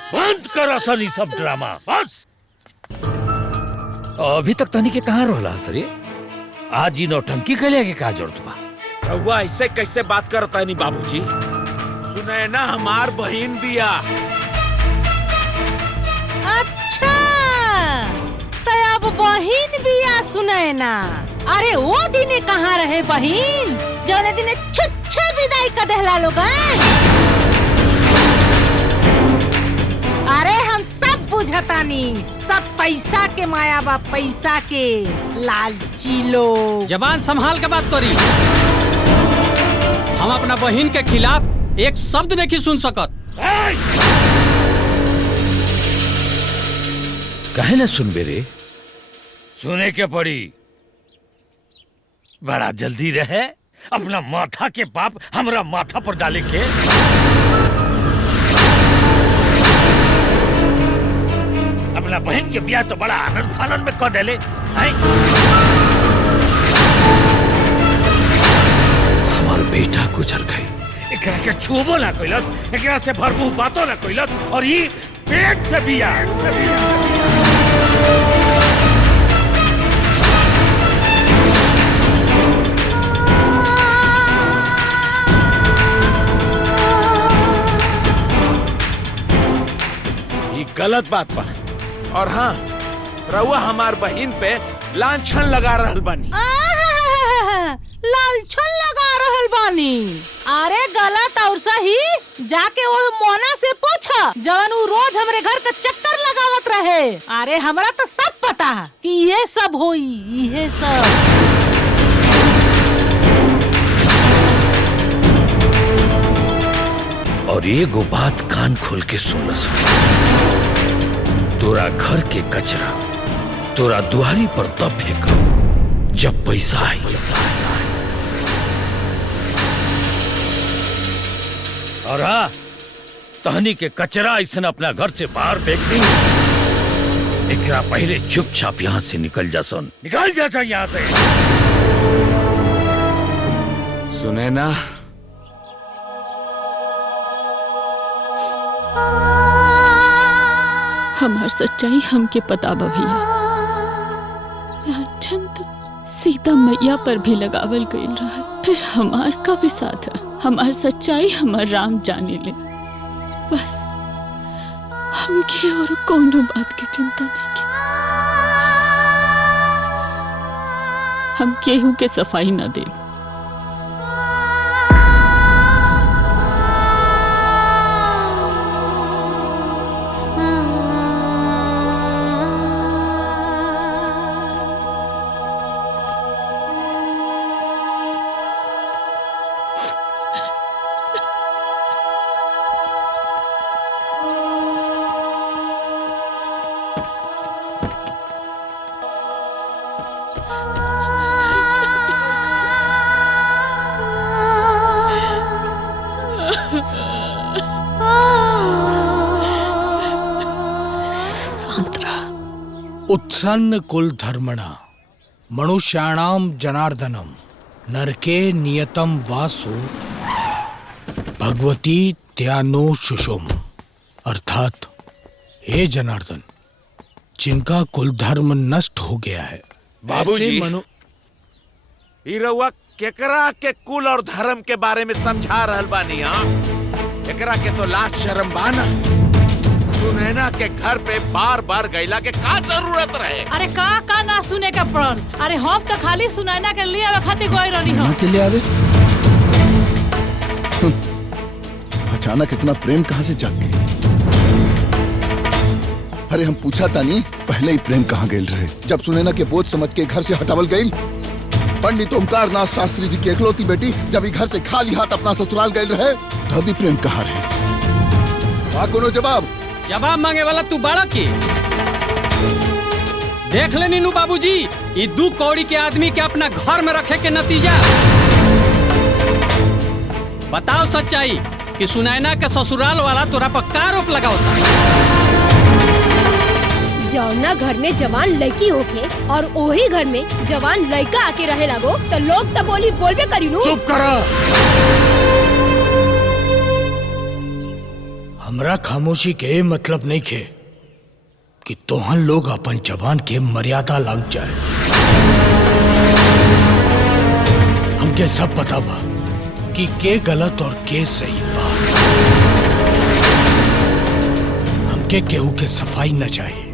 बंद करो सनी सब ड्रामा, बस। अभी तक तनी के कहाँ रोला सरे? आज ही नौटंकी के लिए का जरूरत बा? रहुआ ऐसे कैसे बात करता नहीं बाबूजी? सुनैना हमार बहन बिया। अच्छा तो अब बहन बिया सुनैना। अरे वो दिने कहाँ रहे बहन, जौने दिने छुच्छे विदाई का दहला लोग। अरे हम सब बुझतानी, सब पैसा के माया बा, पैसा के लालची लोग। जबान संभाल के बात करी। हम अपना बहन के खिलाफ एक शब्द नहीं सुन सकत। कहे ना सुन बेरे, सुने के पड़ी। बड़ा जल्दी रहे अपना माथा के पाप हमरा माथा पर डाले के। अपना बहन के ब्याह तो बड़ा आनंद फानंद में कर देले। के छुबो ना कैलस, एकरा से भरपूर बातों ना कैलस, और ये पेट से बिया ये गलत बात बा। और हाँ, रउआ हमार बहिन पे लांछन लगा रहल बानी। लालछन लगा रहल बानी? अरे गलत और सही जाके वो मोना से पूछा जवन वो रोज हमरे घर का चक्कर लगावत रहे। अरे हमरा तो सब पता है कि ये सब होई, ये सब। और एगो बात कान खोल के सुन तोरा घर के कचरा तोरा दुआरी पर तब फेंका जब पैसा आई। और हाँ, तहनी के कचरा ऐसा अपना घर से बाहर फेंक दी। एकरा पहले चुपचाप यहाँ से निकल जा। सुन, निकल जा यहाँ से। सुने ना, हमार सच्चाई हमके पता बा भैया। लांछन तो सीता मैया पर भी लगावल गईल रहा, फिर हमार का भी साथ है। हमार सच्चाई हमार राम जाने ले। बस हमके और कोनो बात की चिंता नहीं की। हम केहू के सफाई न दे। उत्सन्न कुल धर्मणा मनुष्याणाम जनार्दनम नरके नियतम वासु भगवती त्यानो शुशुम। अर्थात हे जनार्दन, जिनका कुल धर्म नष्ट हो गया है, बाबूजी, ऐसे ई रउआ केकरा के कुल और धर्म के बारे में समझा रहल बानी? हाँ, एकरा के तो लाज शर्म बाना। सुनैना के घर पे बार बार गैला के का जरूरत रहे? अरे का ना सुने के पड़ल? अरे हम तो खाली सुनैना के लिए आवे खातिर गई रहनी हो। के लिए आवे? अचानक इतना प्रेम कहाँ से जाग गई? अरे हम पूछा था नहीं, पहले ही प्रेम कहाँ गए रहे? जब सुनैना के बोझ समझ के घर से हटावल गई। पंडित ओमकारनाथ शास्त्री जी की एकलौती बेटी जब ही घर से खाली हाथ अपना ससुराल गए रहे, तभी प्रेम कहाँ रहे? वहाँ कोनो जवाब मांगे वाला तू बड़ा की। देख ले नीनू बाबूजी, ये 2 कौड़ी के आदमी के अपना घर में रखे के नतीजा। बताओ सच्चाई कि सुनैना के ससुराल वाला तोरा पर का आरोप लगाओ? जौना घर में जवान लड़की होके और वही घर में जवान लड़का आके रहे लगो तो लोग तो बोलबे करी नु। चुप करा। हमरा खामोशी के मतलब नहीं खे कि तोहन लोग अपन जवान के मर्यादा लंघ जाए। हमके सब पता बा कि के गलत और के सही बा। हमके केहू के सफाई न चाहिए।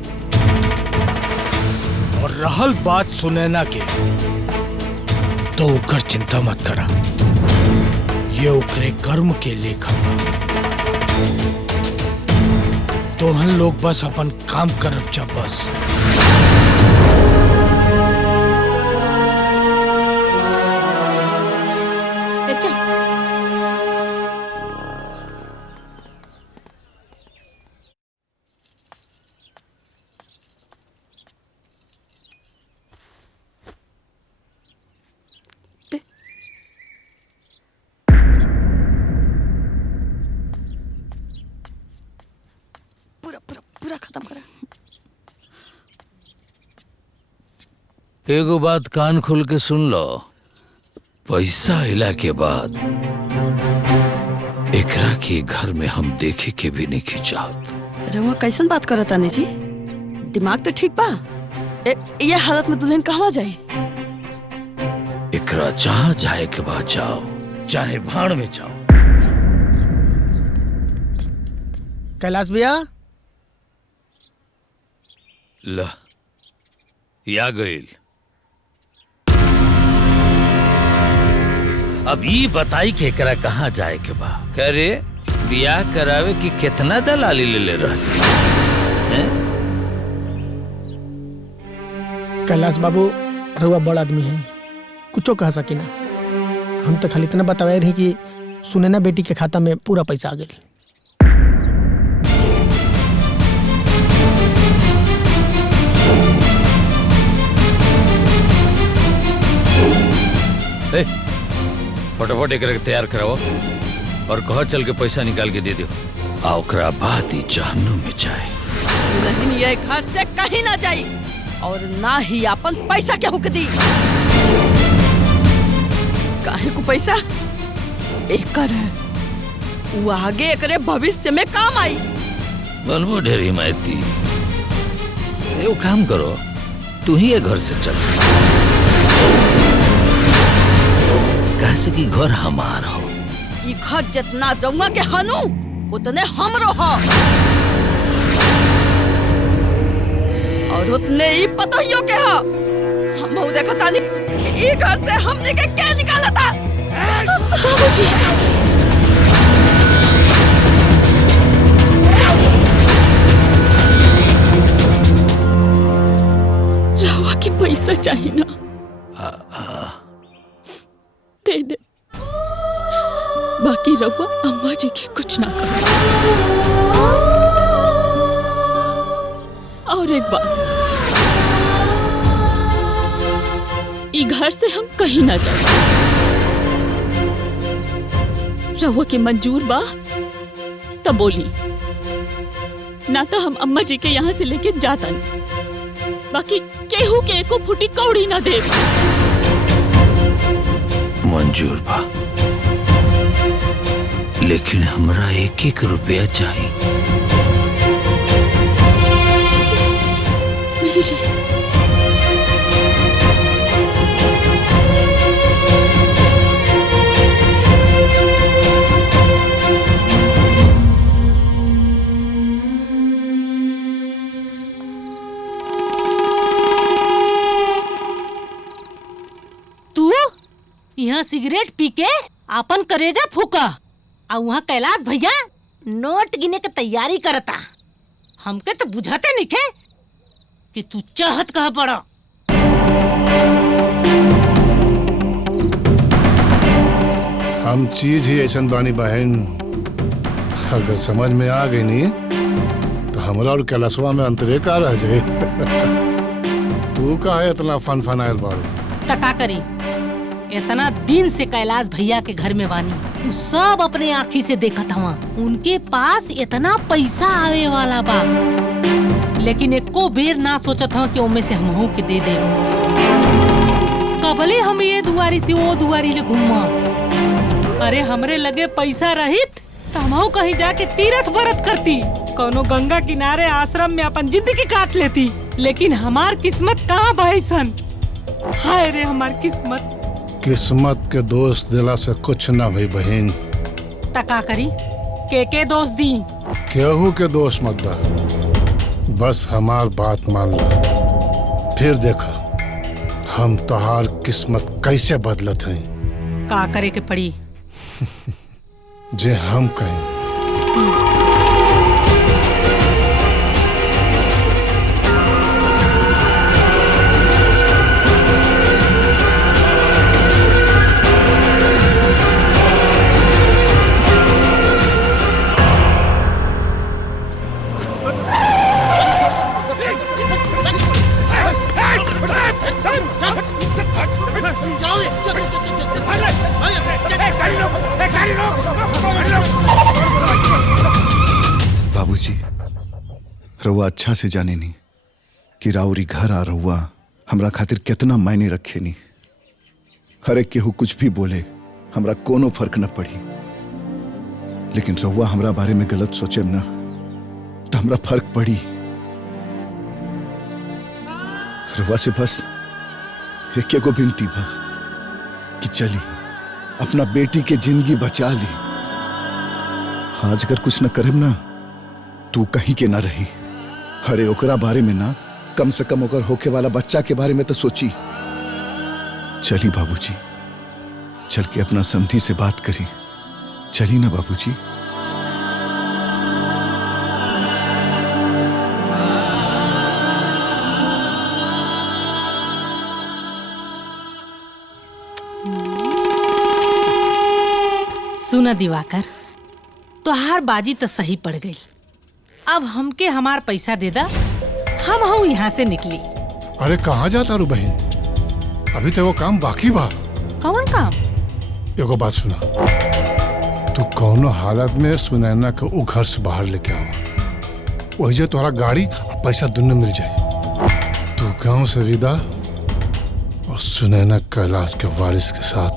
और रहल बात सुनैना के, तो ओकर चिंता मत करा, ये ओकरे कर्म के लेखा बा। तोहन लोग बस अपन काम करब जा बस। पूरा खत्म करा। एगो बात कान खोल के सुन लो। पैसा आइला के बाद एकरा के घर में हम देखे के भी नहीं की चाहत। रउआ कैसन बात करत तानी जी? दिमाग तो ठीक बा। ये हालत में दुल्हन कहवा जाई? एकरा जहाँ जाए के बाद जाओ, चाहे भाड़ में जाओ। कैलाश भैया ल या गईल। अब ये बताई के एकरा कहाँ जाए के बा? कह रे बियाह करावे की कितना दलाली ले रहे? कैलाश बाबू रुआ बड़ आदमी है, कुछो कह सकी ना। हम तो खाली इतना बतावे रही कि सुनैना बेटी के खाता में पूरा पैसा आ गया। फटाफट एक तैयार कराओ और कहो चल के पैसा निकाल के दे दो। आ ओकरा बाद ही जहन्नुम में जाए। दुल्हन ये घर से कहीं ना जाई और ना ही अपन पैसा के हुक दी। काहे को पैसा एकर है, वो आगे एकरे भविष्य में काम आई। बनबो ढेर हिमायती। एगो काम करो, तू ही ये घर से चल। कैसे कि घर हमार हो। ई घर जितना जाऊंगा के हनु उतने हमरो हो और उतने ही पतोहियों के हो। हम देखो तानी कि ई घर से हमने के क्या निकाला था। बाबूजी रवा के पैसा चाहिए ना, दे दे। बाकी रवा अम्मा जी के कुछ ना करो। और एक बात, ई घर से हम कहीं ना जाए। रवा के मंजूर बा तब बोली, ना तो हम अम्मा जी के यहाँ से लेके जाता नहीं। बाकी केहू के एको फुटी कौड़ी ना दे। मंजूर बा, लेकिन हमरा 1-1 रुपया चाहिए। मिल जाए। तू यहाँ सिगरेट पी के अपन करेजा फूका और वहाँ कैलाश भैया नोट गिने के तैयारी करता। हमके तो बुझाते नहीं खे कि तू चाहत कहाँ पड़ा। हम चीज ही ऐसा बानी बहन, अगर समझ में आ गई नहीं तो हमरा और कैलाशवा में अंतरे का रह जाए। तू का है इतना फन आयल बाड़ू? तका करी, इतना दिन से कैलाश भैया के घर में बानी, उ सब अपने आँखी से देखा था। उनके पास इतना पैसा आवे वाला बा, लेकिन एको बेर ना सोचत हूँ कि उनमें से हमहू के दे दे। कबले हम ये दुआरी से वो दुआरी ले घूमा। अरे हमरे लगे पैसा रहित तो हमहू कहीं जाके तीर्थ व्रत करती, कोनो गंगा किनारे आश्रम में अपन जिंदगी काट लेती। लेकिन हमार किस्मत कहाँ भाईसन। हाय रे हमार किस्मत। किस्मत के दोस्त दिला से कुछ ना भाई बहन। तका करी के दोस्त दी? केहू के दोस्त मत बा, बस हमार बात मान लो, फिर देखा हम तोहार किस्मत कैसे बदलत हैं। का करे के पड़ी? जे हम कहें। बाबूजी, रउआ अच्छा से जाने नहीं कि राउरी घर आ रउआ हमरा खातिर कितना मायने रखे नी। हर एक केहू कुछ भी बोले हमरा कोनो फर्क न पड़ी, लेकिन रउआ हमरा बारे में गलत सोचे ना तो हमरा फर्क पड़ी। रउआ से बस एक एगो विनती बा कि चली अपना बेटी के जिंदगी बचा ली। आज अगर कुछ न करम ना तू कहीं के ना रही। अरे ओकरा बारे में ना कम से कम ओकर होके वाला बच्चा के बारे में तो सोची। चली बाबूजी, चल के अपना समधी से बात करी। चली ना बाबूजी। सुना दिवाकर, तोहार बाजी तो सही पड़ गई। अब हमके हमार पैसा दे दा, हम हूँ यहाँ से निकली। अरे कहाँ जाता रू बहन, अभी तो वो काम बाकी बा। कौन काम? एगो बात सुना, तू कौनो हालत में सुनैना के वो घर से बाहर लेके आवा। वही जो तोहरा गाड़ी और पैसा दोनों मिल जाए। तू गांव से विदा और सुनैना कैलाश के वारिस के साथ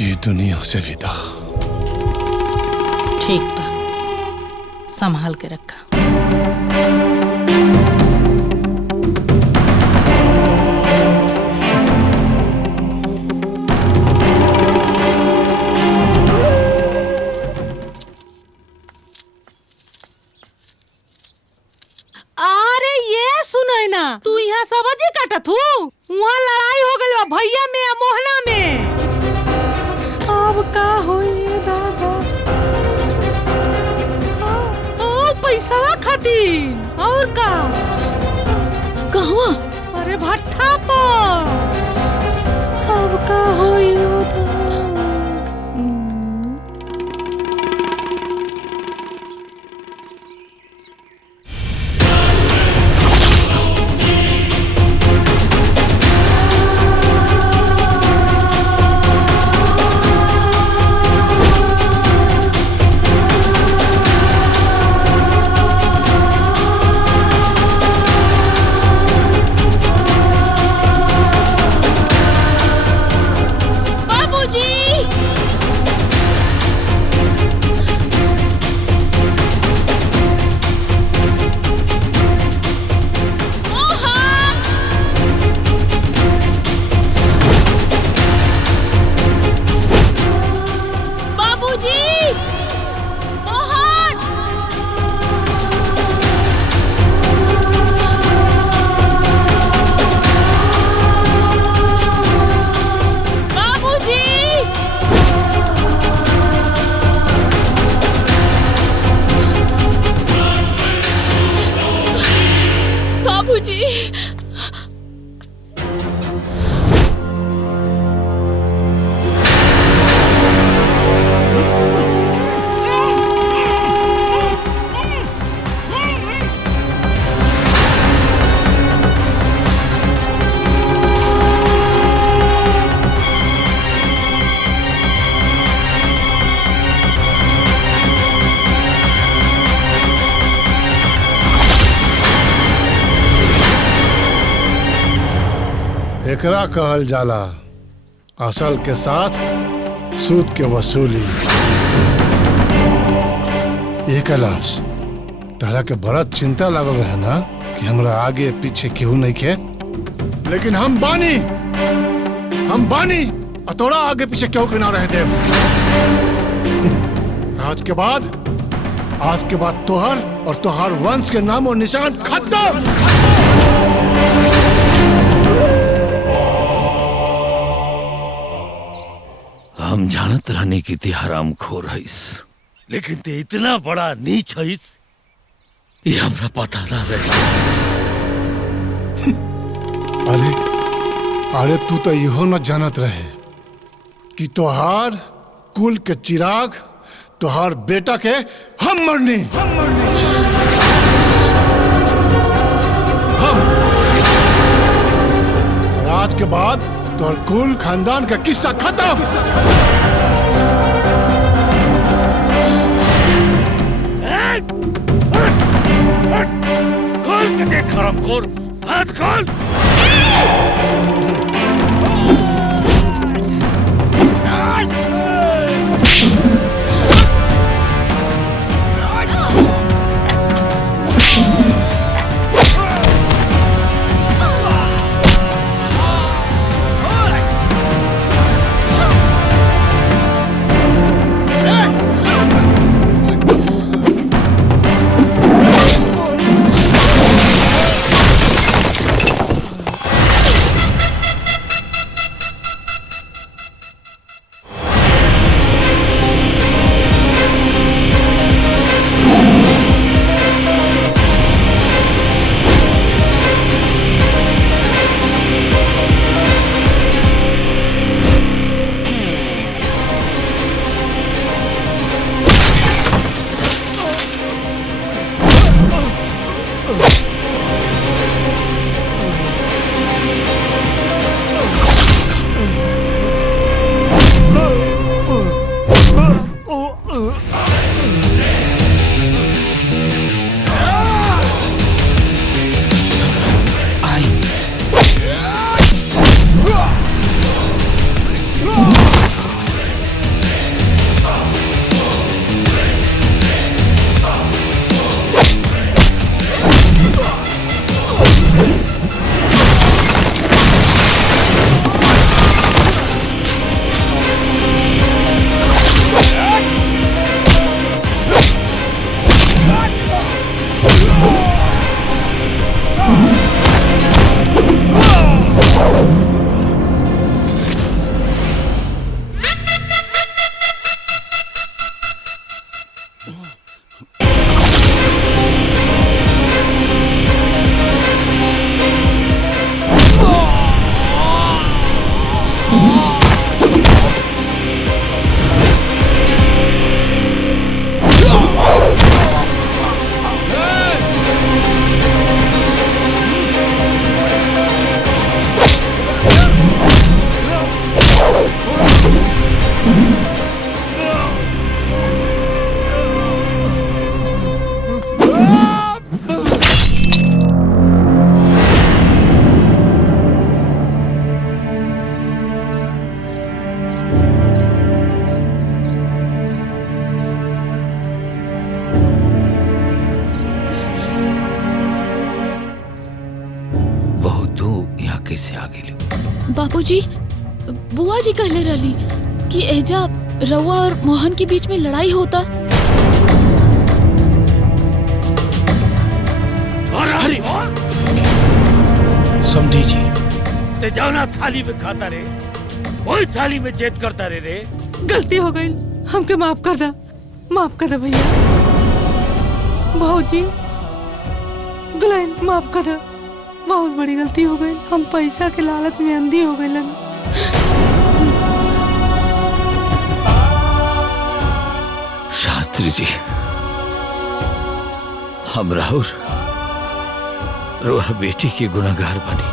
ये दुनिया से विदा। ठीक बा, संभाल के रखा। अरे ये सुनो ना, तू यहाँ सब्जी काटत हूँ? वहाँ लड़ाई हो गई बा भैया में या मोहना में। अब का होई दादा? पैसा खातिर और का? कहवा? अरे भट्ठा पर। अब का होई एकरा कहल जाला असल के साथ सूद के वसूली। ये कैलाश, तहरा के बड़ा चिंता लागल रहे ना कि हमरा आगे पीछे केहू नहीं खे, लेकिन हम बानी और तोरा आगे पीछे केहू के ना रहे दे। आज के बाद तोहर और तोहर वंश के नाम और निशान खत्म। हम जानत रहने की ते हराम खोर हईस, लेकिन ते इतना बड़ा नीच हईस ये हमरा पता ना रहे। अरे तू तो इहो न जानत रहे कि तोहार कुल के चिराग तोहार बेटा के हम मरनी। और आज के बाद तोहर कुल खानदान का किस्सा खत्म। खोल के देख हरामखोर, हाथ खोल। कैसे आ गई? बाबूजी, बुआ जी कहले रहली कि एजा रउआ और मोहन के बीच में लड़ाई होता। अरे समझी जी, ते जाना थाली में खाता रे, वही थाली में चेत करता रे। गलती हो गई, हमके माफ कर दा, माफ कर दा भैया। भाऊजी, दुल्हन माफ कर दा, बहुत बड़ी गलती हो गई। हम पैसा के लालच में अंधी हो गई। शास्त्री जी, हम राहुल रोहा बेटी की गुनाहगार बनी,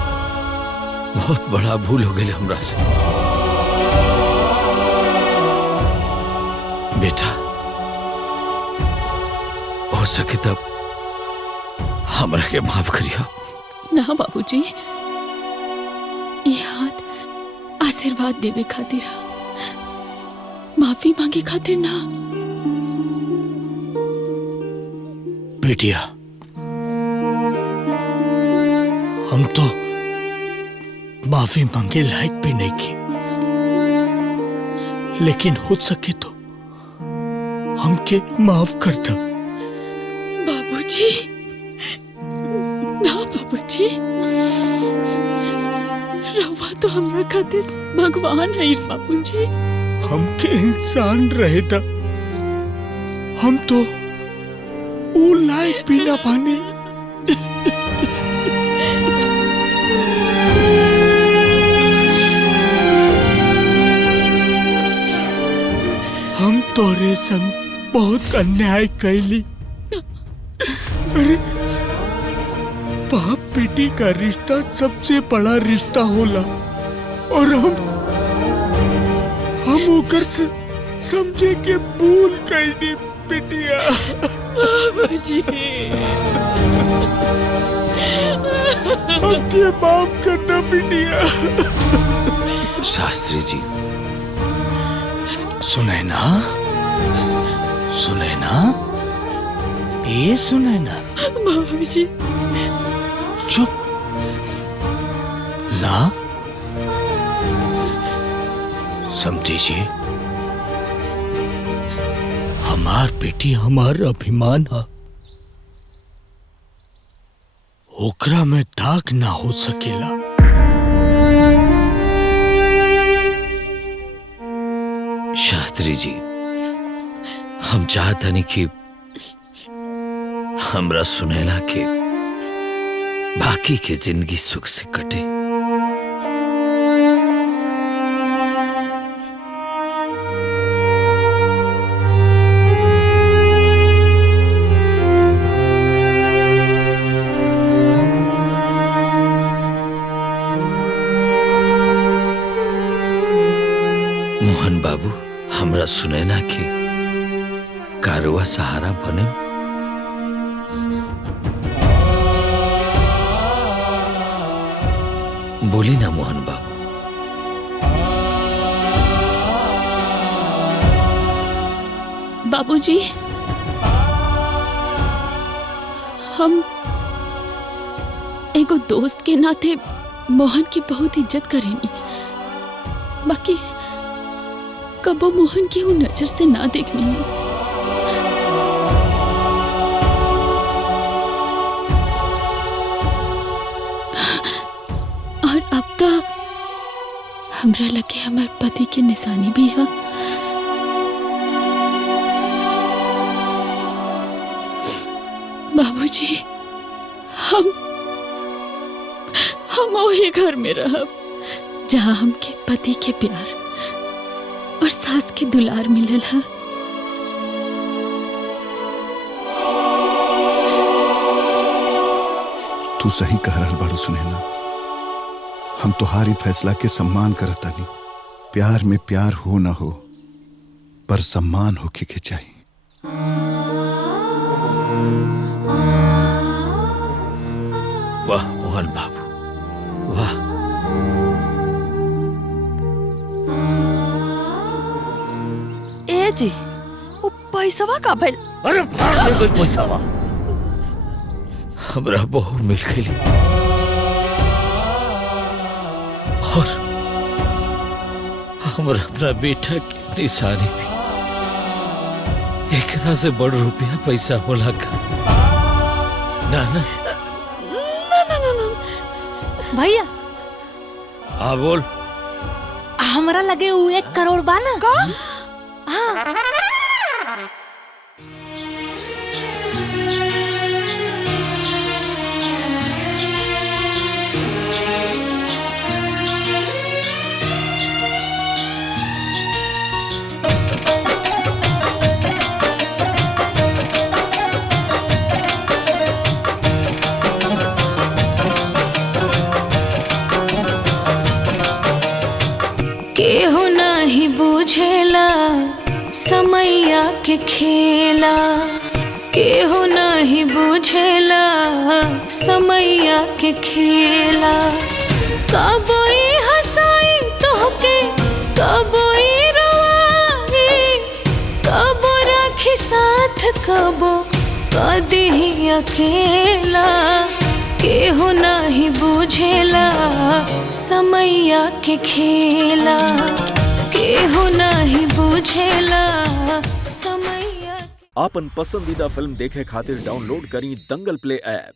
बहुत बड़ा भूल हो गई हमरा से। बेटा, हो सके तब हमरा के माफ करिया। ना बाबूजी, ये हाथ आशीर्वाद देवे खातिर, माफी मांगे खातिर ना। बेटिया, हम तो माफी मांगे लायक भी नहीं की, लेकिन हो सके तो हमके माफ कर दो। बाबूजी, ना बाबूजी, रवा तो हमरा खातिर भगवान है बाबूजी। हमके इंसान रहे था, हम तो वो लायक भी ना पाने। हम तोरे संग बहुत अन्याय कैली। अरे बाप बेटी का रिश्ता सबसे बड़ा रिश्ता होला, और हम ओकर से समझे के भूल कैली बेटिया। बाबूजी, हमके माफ करना बेटिया। शास्त्री जी, सुने ना, सुने ना, ये सुने ना। बाबूजी, चुप ना, समझिए, हमार बेटी हमार अभिमान है, ओकरा में दाग ना हो सकेला। शास्त्री जी, हम चाहता नहीं कि हमरा सुनैना के बाकी के जिंदगी सुख से कटे। मोहन बाबू, हमरा सुनैना के कारवा सहारा बने। बोली ना मोहन बाबू। बाबूजी, हम एगो दोस्त के नाते मोहन की बहुत इज्जत करेनी, बाकी कबो मोहन की वो नजर से ना देखनी है। और अब तो हमरा लगे हमारे पति के निशानी भी है। बाबूजी, हम वही घर में रहब जहाँ हमके पति के प्यार और सास के दुलार मिलल है। तू सही कह रहल बाड़ू सुनैना, हम तोहारी फैसला के सम्मान करतानी। प्यार में प्यार हो ना हो, पर सम्मान होके के चाहिए। वाह मोहन बाबू, वाह। ए जी, वो पैसवा का भइल? अरे भाग में कोई पैसावा, हमरा बहु मिल गई। हमरा अपना बेटा के निशानी भी एकरा से बड़ रुपया पैसा होला का? ना ना भैया हाँ बोल। हमरा लगे उ 1 करोड़ बा ना का? हाँ केहू नहीं बुझेला समैया के खेला, केहू नहीं बुझेला समैया के खेला। कबोई हंसाई तोहके कबोई रोवाई, कबो राखी साथ कबो कदी अकेला। केहू नहीं बुझेला समैया के खेला, केहू नहीं बुझेला समैया। आपन पसंदीदा फिल्म देखे खातिर डाउनलोड करी दंगल प्ले ऐप।